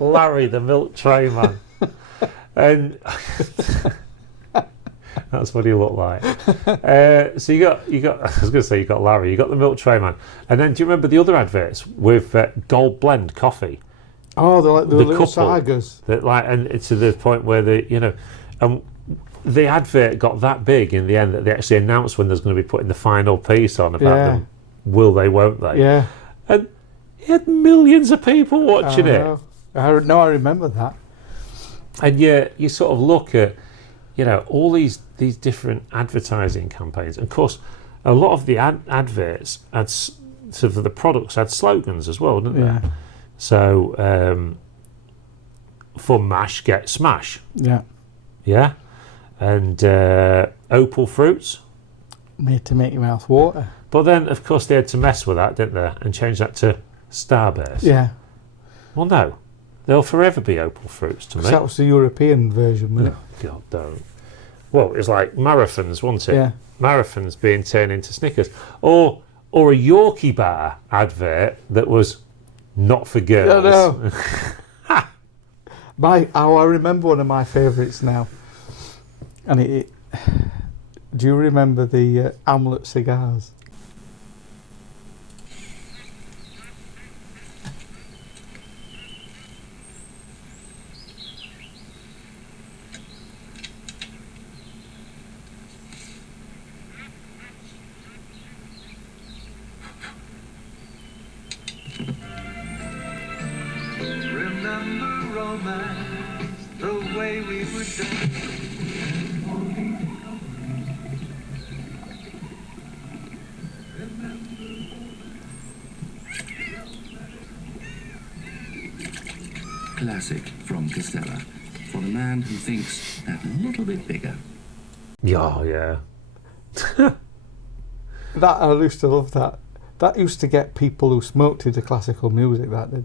Larry, the milk tray man, and that's what he looked like. So you got. I was going to say you got Larry. You got the milk tray man, and then do you remember the other adverts with Gold Blend coffee? Oh, they're like the little couple sagas. That and it's to the point where the advert got that big in the end that they actually announced when there's going to be putting the final piece on about them. Will they? Won't they? Yeah. And he had millions of people watching it. I remember that. And you sort of look at, all these different advertising campaigns. And of course, a lot of the adverts had sort of the products had slogans as well, didn't they? So for mash, get smash. Yeah. Yeah. And opal fruits. Made to make your mouth water. But then, of course, they had to mess with that, didn't they? And change that to Starburst. Yeah. Well, no. They'll forever be opal fruits to me. That was the European version, wasn't it? God, don't. Well, it was like marathons, wasn't it? Yeah. Marathons being turned into Snickers. Or a Yorkie bar advert that was not for girls. No. I remember one of my favourites now. And do you remember the Amlet cigars? Remember romance, the way we would dance. Classic from Castella for the man who thinks that little bit bigger. Yeah. That I used to love that. That used to get people who smoked into classical music. That did.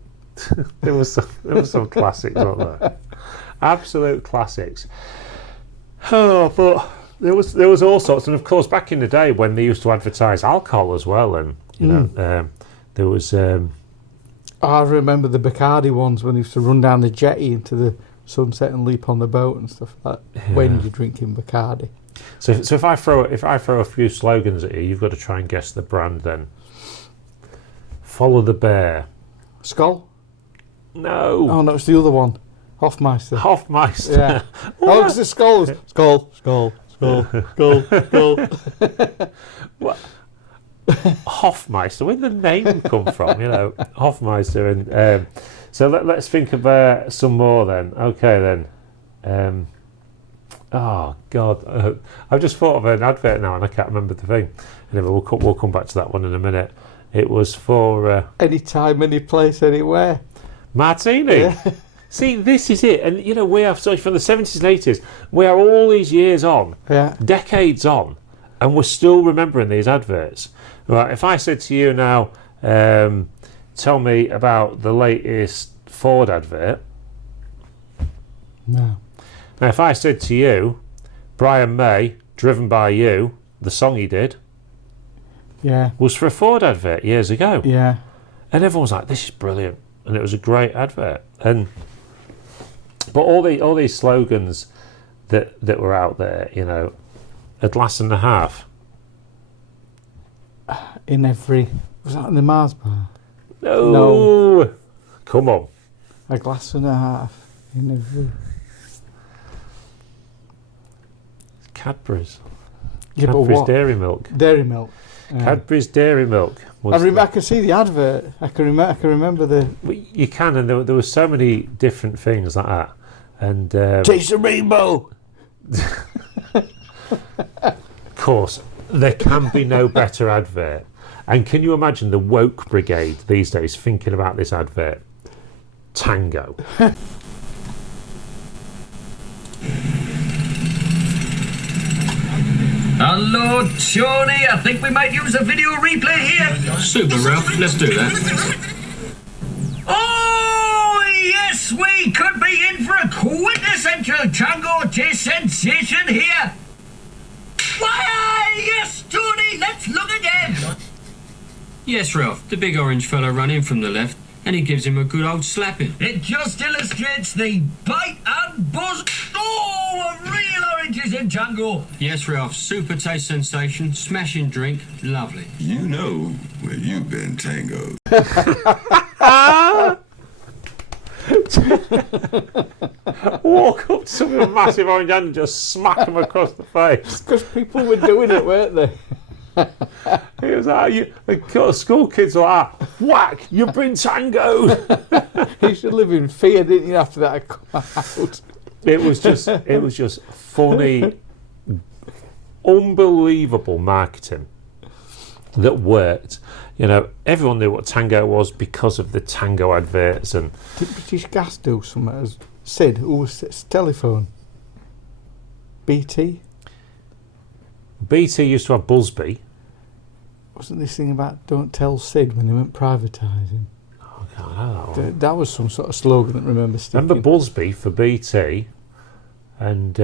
There was some classics, weren't there? Absolute classics. Oh, but there was all sorts, and of course, back in the day when they used to advertise alcohol as well, and there was. I remember the Bacardi ones when they used to run down the jetty into the sunset and leap on the boat and stuff like that. Yeah. When you're drinking Bacardi. So if I throw a few slogans at you, you've got to try and guess the brand. Then follow the bear. Skull? No. Oh no, it's the other one. Hoffmeister. Hoffmeister. Yeah. Oh, it's the skulls. Skull. What? Hoffmeister. Where did the name come from? Hoffmeister. And so let's think of some more then. Okay then. Oh God, I've just thought of an advert now and I can't remember the thing. Anyway, we'll come back to that one in a minute. It was for Anytime, any place, anywhere. Martini. Yeah. See, this is it. And, you know, we are so from the 70s and 80s, we are all these years on, decades on, and we're still remembering these adverts. Right, if I said to you now, tell me about the latest Ford advert. No. Now, if I said to you, Brian May, Driven by You, the song he did, was for a Ford advert years ago. Yeah. And everyone was like, this is brilliant. And it was a great advert. But all these slogans that were out there, you know, a glass and a half. In every... Was that in the Mars bar? No. Come on. A glass and a half in every... Cadbury's. Yeah, but Cadbury's what? Dairy Milk. Dairy Milk. Yeah. Cadbury's Dairy Milk. I can see the advert. I can remember the... You can, and there were so many different things like that. And Taste the rainbow! Of course, there can be no better advert. And can you imagine the woke brigade these days thinking about this advert? Tango. Hello, Tony. I think we might use a video replay here. Super, Ralph. Let's do that. Oh, yes, we could be in for a quintessential tango taste sensation here. Why, yes, Tony, let's look again. Yes, Ralph. The big orange fella ran in from the left, and he gives him a good old slapping. It just illustrates the bite and buzz. Oh, of real oranges in tango. Yes, Ralph. Super taste sensation, smashing drink, lovely. You know where you've been tangoed. Walk up to someone with a massive orange hand and just smack them across the face. Because people were doing it, weren't they? It was like, the school kids were like, whack, you've been tangoed. You should live in fear, didn't you, after that had come out? It was just funny, unbelievable marketing that worked. You know, everyone knew what tango was because of the tango adverts. And did British Gas do something as Sid, who was telephone? BT? BT used to have Busby. Wasn't this thing about don't tell Sid when they went privatising? Oh, God, I don't know. That was some sort of slogan that I remember sticking. Remember Busby for BT? And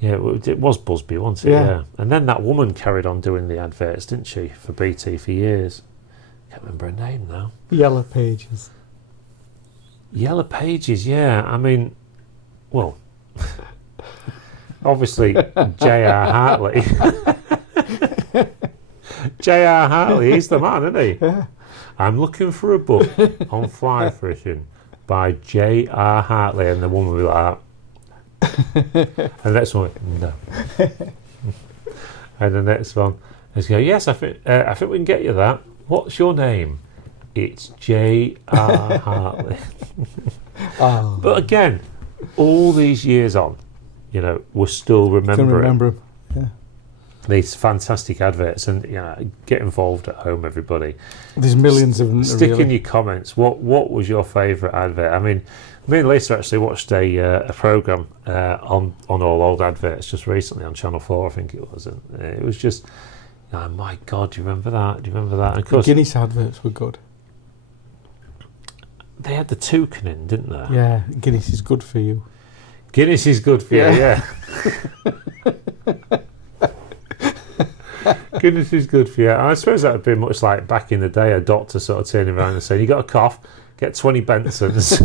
yeah, it was Busby, wasn't it? Yeah. And then that woman carried on doing the adverts, didn't she, for BT for years? Can't remember her name now. Yellow Pages. Yellow Pages, yeah. I mean, well, obviously J.R. Hartley. J.R. Hartley, he's the man, isn't he? Yeah. I'm looking for a book on fly fishing by J.R. Hartley, and the woman will be like that. And the next one, no. And the next one, let's go. Yes, I think we can get you that. What's your name? It's J.R. Hartley. Oh. But again, all these years on, you know, we're still remembering them. Yeah. These fantastic adverts, and you know, get involved at home, everybody. There's millions of them. Stick in your comments. What was your favourite advert? I mean, me and Lisa actually watched a programme on all old adverts just recently on Channel 4, I think it was, and it was just, oh my God, do you remember that? Do you remember that? And of course, the Guinness adverts were good. They had the toucan in, didn't they? Yeah, Guinness is good for you. Guinness is good for you, yeah. Guinness is good for you. I suppose that would be much like back in the day, a doctor sort of turning around and saying, you got a cough, get 20 Bensons.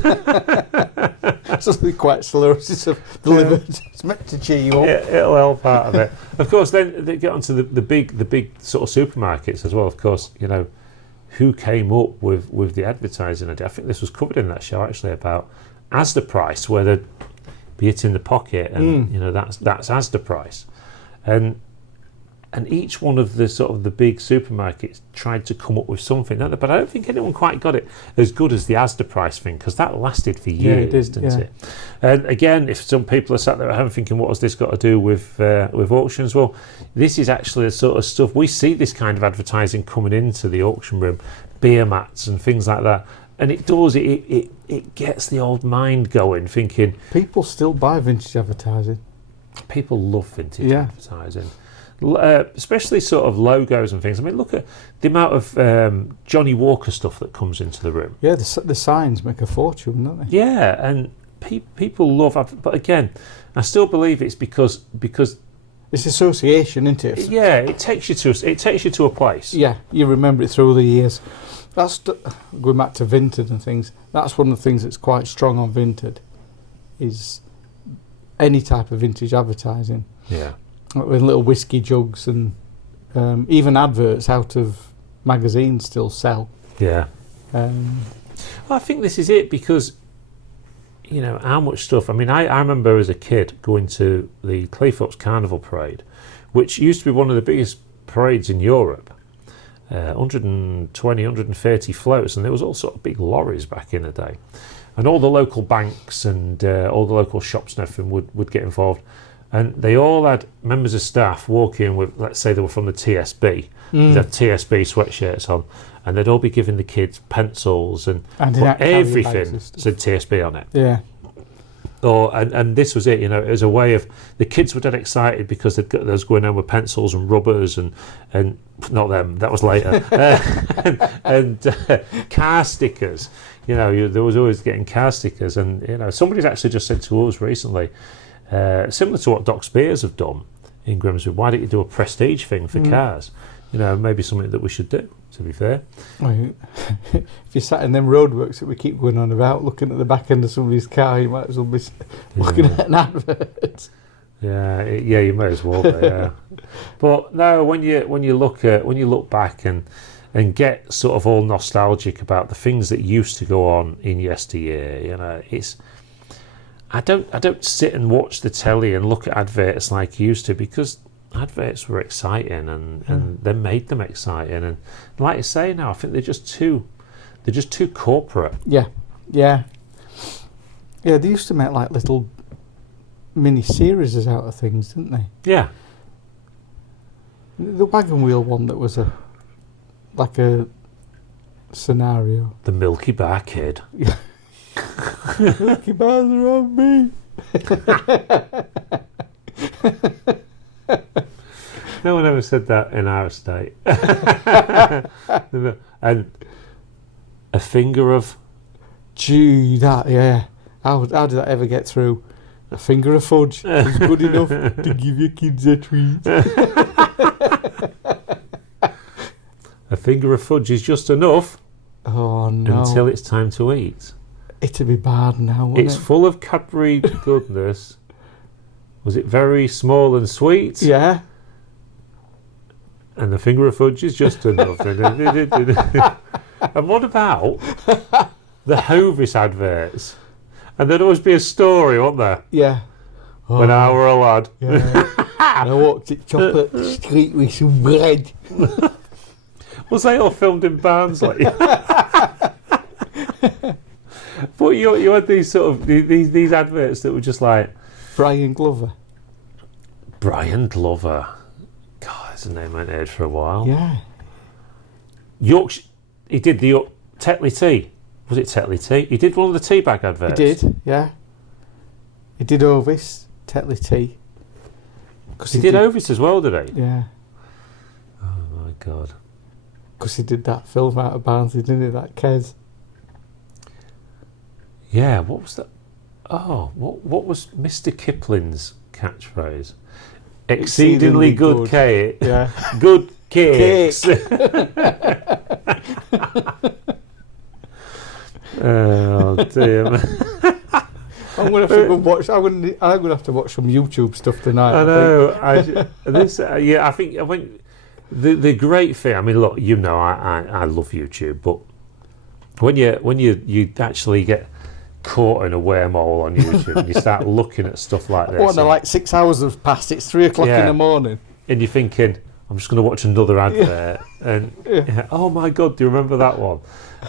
Something quite cirrhosis of the liver. It's meant to cheer you up. It'll help out of it. Of course, then they get onto the big sort of supermarkets as well. Of course, you know, who came up with the advertising idea? I think this was covered in that show actually about Asda Price, where they'd be it in the pocket, and you know that's Asda Price, and and each one of the sort of the big supermarkets tried to come up with something, don't they? But I don't think anyone quite got it as good as the Asda price thing, because that lasted for years, didn't it? And again, if some people are sat there at home thinking, what has this got to do with auctions? Well, this is actually the sort of stuff, we see this kind of advertising coming into the auction room, beer mats and things like that, and it does, it gets the old mind going, thinking... People still buy vintage advertising. People love vintage advertising. Especially sort of logos and things. I mean, look at the amount of Johnny Walker stuff that comes into the room. Yeah, the signs make a fortune, don't they? Yeah, and people love. But again, I still believe it's because it's association, isn't it? Yeah, it takes you to a place. Yeah, you remember it through the years. That's going back to Vinted and things. That's one of the things that's quite strong on Vinted, is any type of vintage advertising. Yeah. With little whiskey jugs and even adverts out of magazines still sell. Yeah. Well, I think this is it, because how much stuff. I mean, I remember as a kid going to the Cleethorpes Carnival Parade, which used to be one of the biggest parades in Europe. 120, 130 floats, and there was all sort of big lorries back in the day. And all the local banks and all the local shops and everything would get involved. And they all had members of staff walk in with, let's say they were from the TSB, they'd have TSB sweatshirts on, and they'd all be giving the kids pencils and everything said TSB on it. Yeah. And this was it, it was a way of, the kids were dead excited because they was going home with pencils and rubbers and not them, that was later, and car stickers. There was always getting car stickers, and somebody's actually just said to us recently, similar to what Doc Spears have done in Grimsby, why don't you do a prestige thing for cars? Maybe something that we should do, to be fair. Well, if you sat in them roadworks that we keep going on about, looking at the back end of somebody's car, you might as well be looking at an advert. Yeah, you may as well be, yeah. But no, when you look back and get sort of all nostalgic about the things that used to go on in yesteryear, it's... I don't sit and watch the telly and look at adverts like you used to, because adverts were exciting and they made them exciting, and like I say now, I think they're just too corporate. Yeah. They used to make like little mini series out of things, didn't they? Yeah. The wagon wheel one that was like a scenario. The Milky Bar Kid. Yeah. Milky bars are on me. No one ever said that in our estate. And a finger of... Gee, that, yeah. How did that ever get through? A finger of fudge is good enough to give your kids a treat. A finger of fudge is just enough. Oh, no. Until it's time to eat. It'd be bad now, wouldn't It's full of Cadbury goodness. Was it very small and sweet? Yeah. And the finger of fudge is just enough. And what about the Hovis adverts? And there'd always be a story, wasn't there? Yeah. When I were a lad. Yeah. And I walked at Chocolate Street with some bread. Was they all filmed in Barnsley? But you had these sort of these adverts that were just like Brian Glover. God, that's a name I hadn't heard for a while. Yeah. Yorkshire. He did the Tetley tea. Was it Tetley tea? He did one of the tea bag adverts. He did, yeah. He did Ovis, Tetley tea. He did Ovis as well, did he? Yeah. Oh my God. Because he did that film out of Barnsley, didn't he? That Kez. Yeah, what was that? Oh, what was Mr. Kipling's catchphrase? Exceedingly good cake. Yeah. Good cakes. Oh dear. I'm gonna have to go watch. I'm gonna have to watch some YouTube stuff tonight. I know. I think the great thing. I mean, look, I love YouTube, but when you actually get caught in a wormhole on YouTube and you start looking at stuff like this. Like 6 hours have passed. It's 3 o'clock in the morning, and you're thinking, I'm just going to watch another advert. And oh my God, do you remember that one?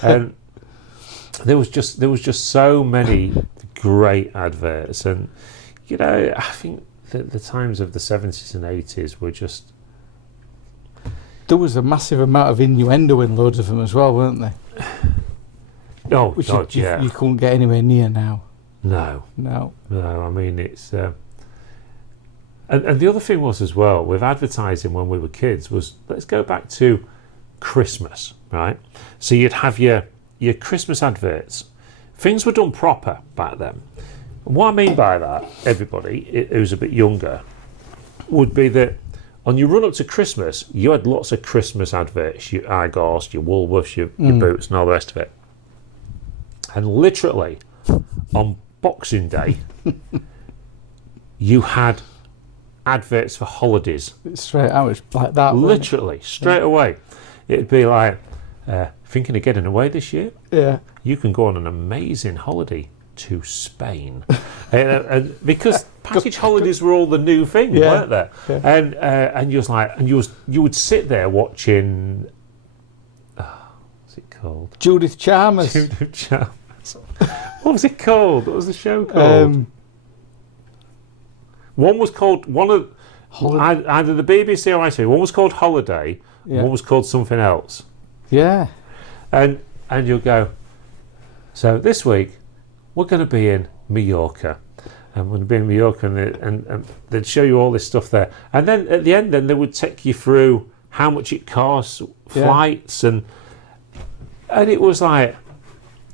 And there was just so many great adverts. And, you know, I think the times of the 70s and 80s were just... There was a massive amount of innuendo in loads of them as well, weren't there? Oh, Which God, yeah. You couldn't get anywhere near now. No. No. I mean, it's... And the other thing was as well, with advertising when we were kids, was, let's go back to Christmas, right? So you'd have your Christmas adverts. Things were done proper back then. And what I mean by that, everybody who's a bit younger, would be that on your run up to Christmas, you had lots of Christmas adverts, your Argos, your Woolworths, your Boots and all the rest of it. And literally, on Boxing Day, you had adverts for holidays. Straight out, it's like that. Literally, straight away. It'd be like, thinking of getting away this year? Yeah. You can go on an amazing holiday to Spain. And because package holidays were all the new thing, weren't they? Yeah. And you was like, and you would sit there watching, what's it called? Judith Chalmers. Judith Chalmers. What was it called? What was the show called? One was called either the BBC or ITV. One was called Holiday. Yeah. One was called something else. Yeah. And you'll go. So this week we're going to be in Mallorca, and we're going to be in Mallorca, and they'd show you all this stuff there. And then at the end, then they would take you through how much it costs, flights, and it was like,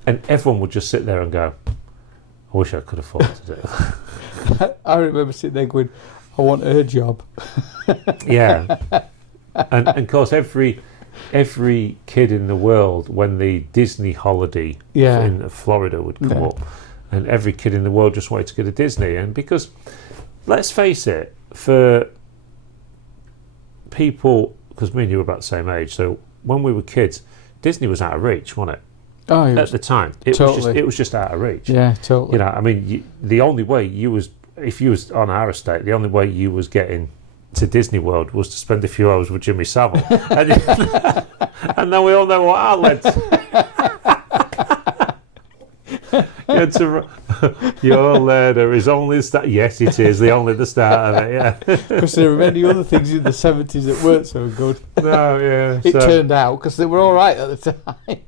and everyone would just sit there and go, I wish I could afford to do it. I remember sitting there going, I want her job. Yeah. And of course, every kid in the world, when the Disney holiday in Florida would come up, and every kid in the world just wanted to go to Disney. And because, let's face it, for people, because me and you were about the same age, so when we were kids, Disney was out of reach, wasn't it? Oh, at the time, it was just out of reach. Yeah, totally. You know, I mean, the only way if you was on our estate, the only way you was getting to Disney World was to spend a few hours with Jimmy Savile, and now we all know what outlets. Your letter is only the start. Yes, it is only the start of it. Yeah, because there were many other things in the 70s that weren't so good. No, yeah, it turned out because they were all right at the time.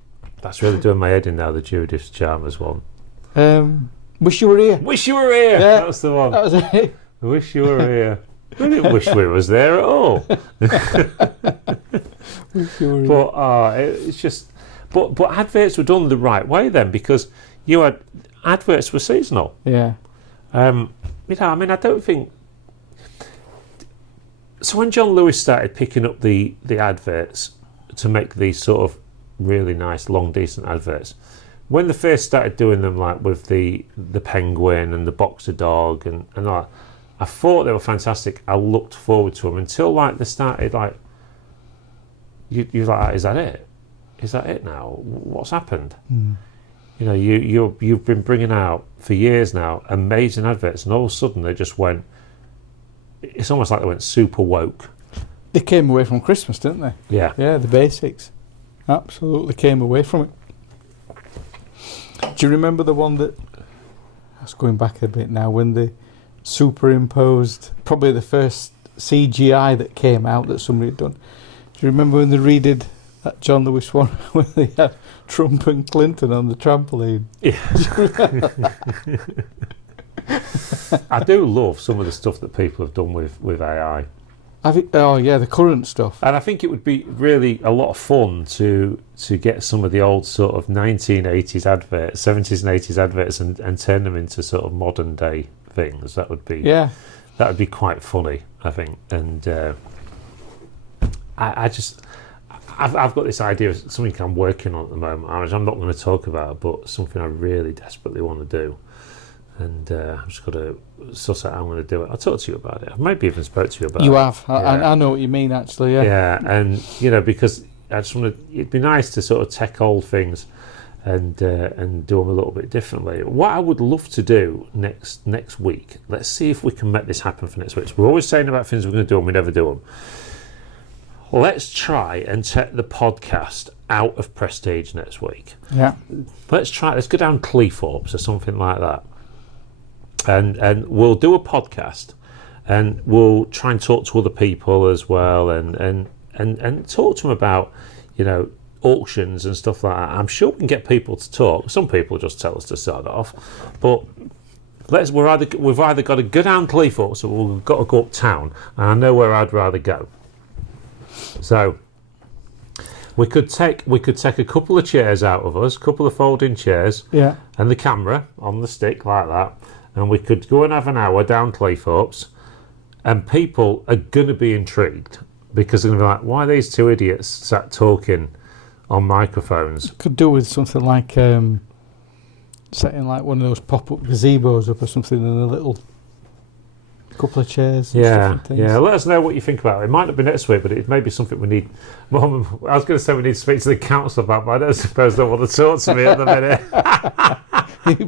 That's really doing my head in now. The Judith Chalmers one. Wish You Were Here. Wish You Were Here. Yeah, that's the one. That was it. Wish You Were Here. I didn't wish we was there at all. But it's just, but adverts were done the right way then, because you had adverts were seasonal. Yeah. You know, I mean, I don't think. So when John Lewis started picking up the adverts to make these sort of really nice, long, decent adverts, when they first started doing them, like with the penguin and the boxer dog and all that, I thought they were fantastic. I looked forward to them until like they started like you're like, is that it? Is that it now? What's happened? You know, you've been bringing out for years now amazing adverts, and all of a sudden they just went. It's almost like they went super woke. They came away from Christmas, didn't they? Yeah. Yeah, the basics. Absolutely came away from it. Do you remember the one that, I was going back a bit now, when they superimposed, probably the first CGI that came out that somebody had done. Do you remember when they redid that John Lewis one when they had Trump and Clinton on the trampoline? Yeah. I do love some of the stuff that people have done with AI. Oh yeah, the current stuff. And I think it would be really a lot of fun to get some of the old sort of 1980s adverts, 70s and 80s adverts, and turn them into sort of modern day things. That would be quite funny, I think. And I've got this idea of something I'm working on at the moment, which I'm not going to talk about, but something I really desperately want to do. And I've just got to suss out how I'm going to do it. I'll talk to you about it. I've maybe even spoke to you about it. You have. I know what you mean, actually, yeah. Yeah, and, you know, because I just want to... It'd be nice to sort of take old things and do them a little bit differently. What I would love to do next week, let's see if we can make this happen for next week. So we're always saying about things we're going to do and we never do them. let's try and take the podcast out of Prestige next week. Yeah. Let's go down Cleethorpes or something like that. And we'll do a podcast, and we'll try and talk to other people as well, and talk to them about, auctions and stuff like that. I'm sure we can get people to talk. Some people just tell us to start off, but we've either got to go down Cleethorpes or we've got to go uptown, and I know where I'd rather go. So we could take a couple of chairs out of us, a couple of folding chairs, and the camera on the stick like that, and we could go and have an hour down Cleethorpes, and people are going to be intrigued because they're going to be like, why are these two idiots sat talking on microphones? Could do with something like setting like one of those pop-up gazebos up or something in a little couple of chairs and stuff and things. Yeah, let us know what you think about it. It might not be next week, but it may be something we need. Well, I was going to say we need to speak to the council about, but I don't suppose they want to talk to me at the minute.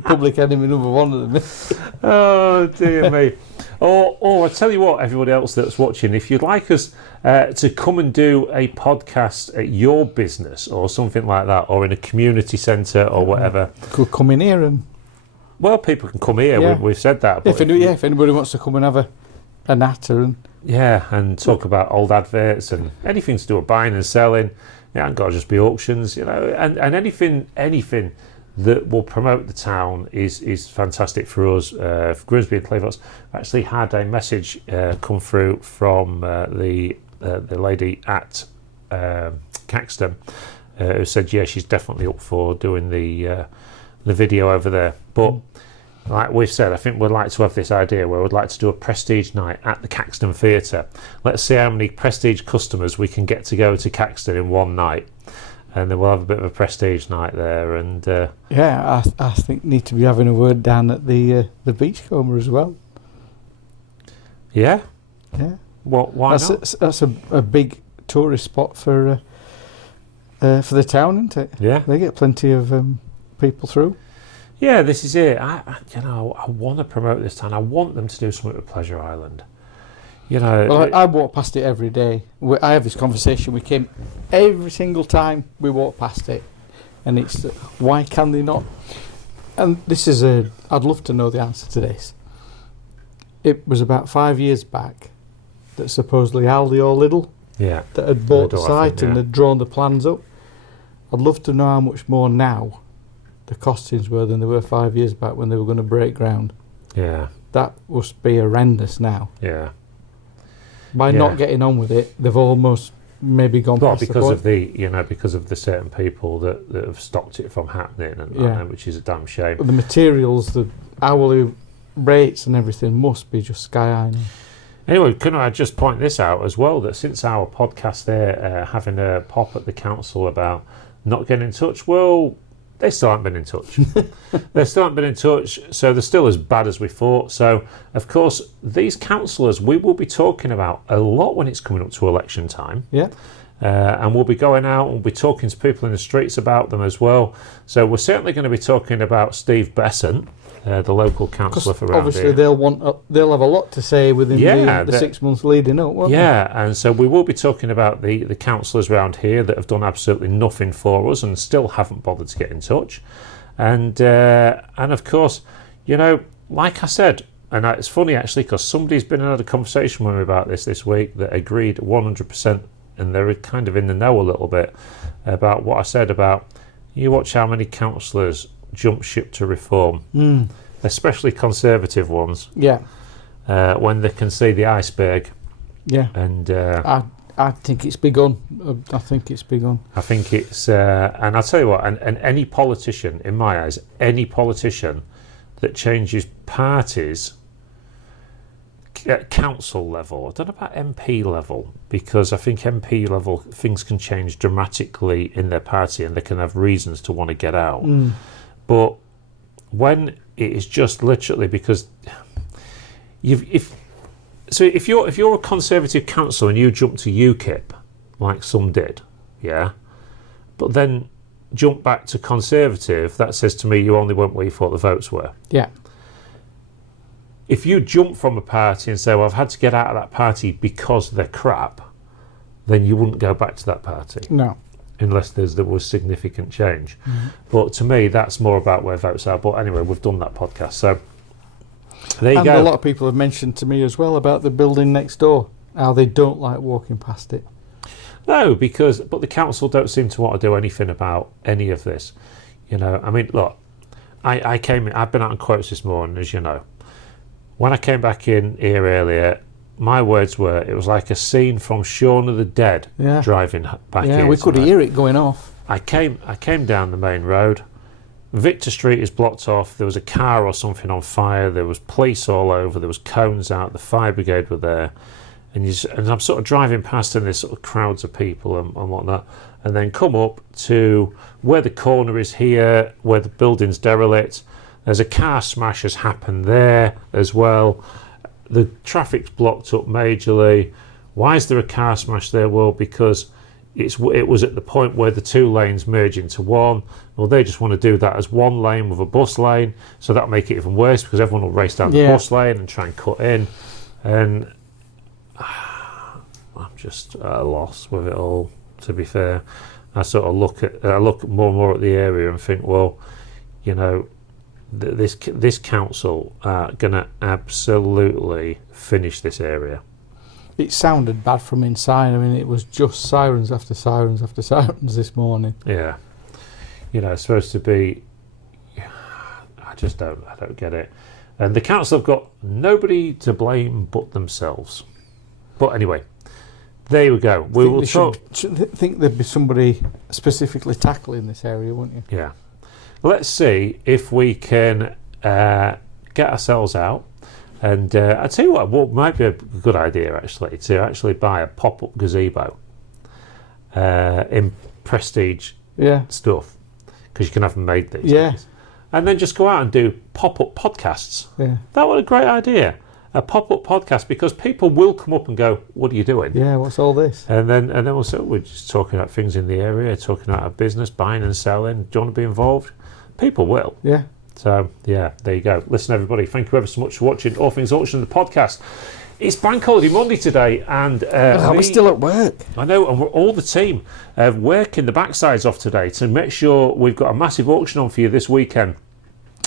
Public enemy number one at the minute. Oh, dear me. Or I tell you what, everybody else that's watching, if you'd like us to come and do a podcast at your business or something like that, or in a community centre or whatever, could come in here and. Well, people can come here. Yeah. We've said that. But if anybody wants to come and have a natter and talk about old adverts and anything to do with buying and selling. It ain't got to just be auctions, and anything that will promote the town is fantastic for us. For Grimsby and Cleethorpes, I actually had a message come through from the lady at Caxton who said, yeah, she's definitely up for doing the video over there. But like we've said, I think we'd like to have this idea where we'd like to do a Prestige night at the Caxton Theatre. Let's see how many Prestige customers we can get to go to Caxton in one night, and then we'll have a bit of a Prestige night there. And I think need to be having a word down at the Beachcomber as well. Yeah. Well, why not? That's a big tourist spot for the town, isn't it? Yeah, they get plenty of people through. Yeah, this is it. I want to promote this town. I want them to do something with Pleasure Island. Well, I walk past it every day. I have this conversation with Kim every single time we walk past it, and it's why can they not? And this is I'd love to know the answer to this. It was about 5 years back that supposedly Aldi or Lidl that had bought the site and had drawn the plans up. I'd love to know how much more now the costings were than they were 5 years back when they were going to break ground. Yeah. That must be horrendous now. Yeah. By not getting on with it, they've almost maybe gone past the point. Because of the certain people that have stopped it from happening, and which is a damn shame. But the materials, the hourly rates and everything must be just sky high now. Anyway, can I just point this out as well, that since our podcast there, having a pop at the council about not getting in touch, well, they still haven't been in touch. So they're still as bad as we thought. So, of course, these councillors we will be talking about a lot when it's coming up to election time. Yeah. And we'll be going out and we'll be talking to people in the streets about them as well. So we're certainly going to be talking about Steve Besant, the local councillor for around obviously here. they'll have a lot to say within the 6 months leading up, won't they? And so we will be talking about the councillors around here that have done absolutely nothing for us and still haven't bothered to get in touch. And of course, like I said, and it's funny actually because somebody's been and had a conversation with me about this week that agreed 100%, and they're kind of in the know a little bit about what I said about, you watch how many councillors jump ship to reform, especially Conservative ones. Yeah. When they can see the iceberg. Yeah. And I think it's begun. I think it's, and I'll tell you what, and any politician, in my eyes, any politician that changes parties at council level, I don't know about MP level, because I think MP level things can change dramatically in their party and they can have reasons to want to get out. But when it is just literally because if you're a Conservative councillor and you jump to UKIP like some did, but then jump back to Conservative, that says to me you only went where you thought the votes were. Yeah. If you jump from a party and say, well, I've had to get out of that party because they're crap, then you wouldn't go back to that party. No. Unless there was significant change. But to me, that's more about where votes are. But anyway, we've done that podcast. So there you and go. A lot of people have mentioned to me as well about the building next door, how they don't like walking past it. No, but the council don't seem to want to do anything about any of this. You know, I mean, look, I've been out on quotes this morning, as you know. When I came back in here earlier, my words were, it was like a scene from Shaun of the Dead driving back here. Yeah, we could hear it going off. I came down the main road. Victor Street is blocked off. There was a car or something on fire. There was police all over. There was cones out. The fire brigade were there. And I'm sort of driving past and there's sort of crowds of people and whatnot. And then come up to where the corner is here, where the building's derelict. There's a car smash has happened there as well. The traffic's blocked up majorly. Why is there a car smash there? Well, because it was at the point where the two lanes merge into one. Well, they just want to do that as one lane with a bus lane, so that'll make it even worse because everyone will race down the bus lane and try and cut in. And I'm just at a loss with it all, to be fair. I sort of look more and more at the area and think, well, you know, this council are going to absolutely finish this area. It sounded bad from inside. I mean, it was just sirens after sirens after sirens this morning. Yeah, you know, it's supposed to be. I don't get it. And the council have got nobody to blame but themselves. But anyway, there we go. We will talk. Think there'd be somebody specifically tackling this area, wouldn't you? Yeah. Let's see if we can get ourselves out. And I tell you what might be a good idea actually, to actually buy a pop-up gazebo in prestige stuff, because you can have them made these days. And then just go out and do pop-up podcasts. Yeah. That was a great idea. A pop-up podcast, because people will come up and go, what are you doing? Yeah, what's all this? And then also we're just talking about things in the area, talking about our business, buying and selling. Do you want to be involved? People will. Yeah. So, yeah, there you go. Listen, everybody, thank you ever so much for watching All Things Auction, the podcast. It's Bank Holiday Monday today, and we're still at work. I know, and we're all the team working the backsides off today to make sure we've got a massive auction on for you this weekend.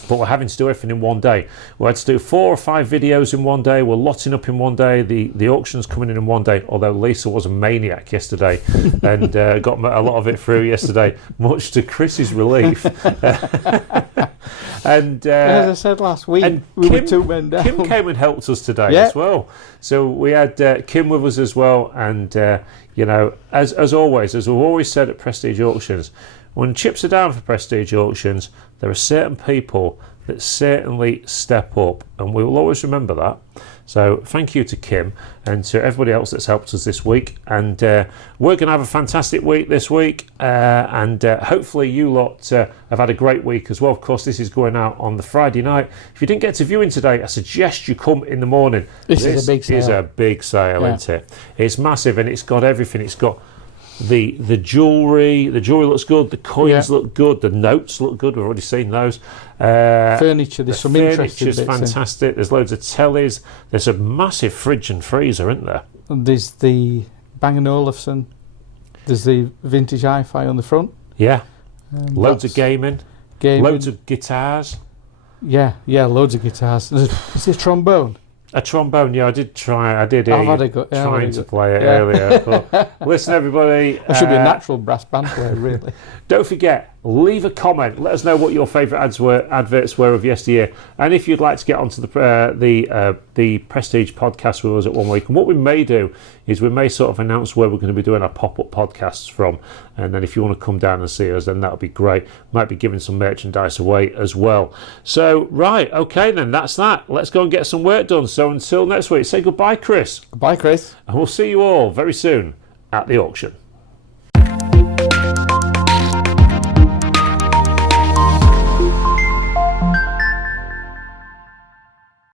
But we're having to do everything in one day. We had to do 4 or 5 videos in one day. We're lotting up in one day. The auction's coming in one day, although Lisa was a maniac yesterday and got a lot of it through yesterday, much to Chris's relief. And as I said last week, we were 2 men down. Kim came and helped us today as well. So we had Kim with us as well. And, you know, as always, as we've always said at Prestige Auctions, when chips are down for Prestige Auctions, there are certain people that certainly step up, and we will always remember that. So thank you to Kim and to everybody else that's helped us this week. And we're going to have a fantastic week this week, and hopefully you lot have had a great week as well. Of course, this is going out on the Friday night. If you didn't get to viewing today, I suggest you come in the morning. This is a big sale. Is a big sale, isn't it? It's massive, and it's got everything. It's got the jewellery looks good, the coins look good, the notes look good, we've already seen those. Furniture, there's some interesting bits. Furniture's fantastic. There's loads of tellies. There's a massive fridge and freezer, isn't there? And there's the Bang & Olufsen, there's the vintage hi-fi on the front. Yeah. Loads of gaming. Loads of guitars. Yeah, loads of guitars. Is there a trombone? A trombone, yeah, I did hear you trying to play it earlier. But listen, everybody. I should be a natural brass band player, really. Don't forget, leave a comment. Let us know what your favourite adverts were of yesteryear. And if you'd like to get onto the Prestige podcast with us at 1 week. And what we may do is we may sort of announce where we're going to be doing our pop-up podcasts from. And then if you want to come down and see us, then that'll be great. Might be giving some merchandise away as well. So, right, okay then, that's that. Let's go and get some work done. So until next week, say goodbye, Chris. Goodbye, Chris. And we'll see you all very soon at the auction.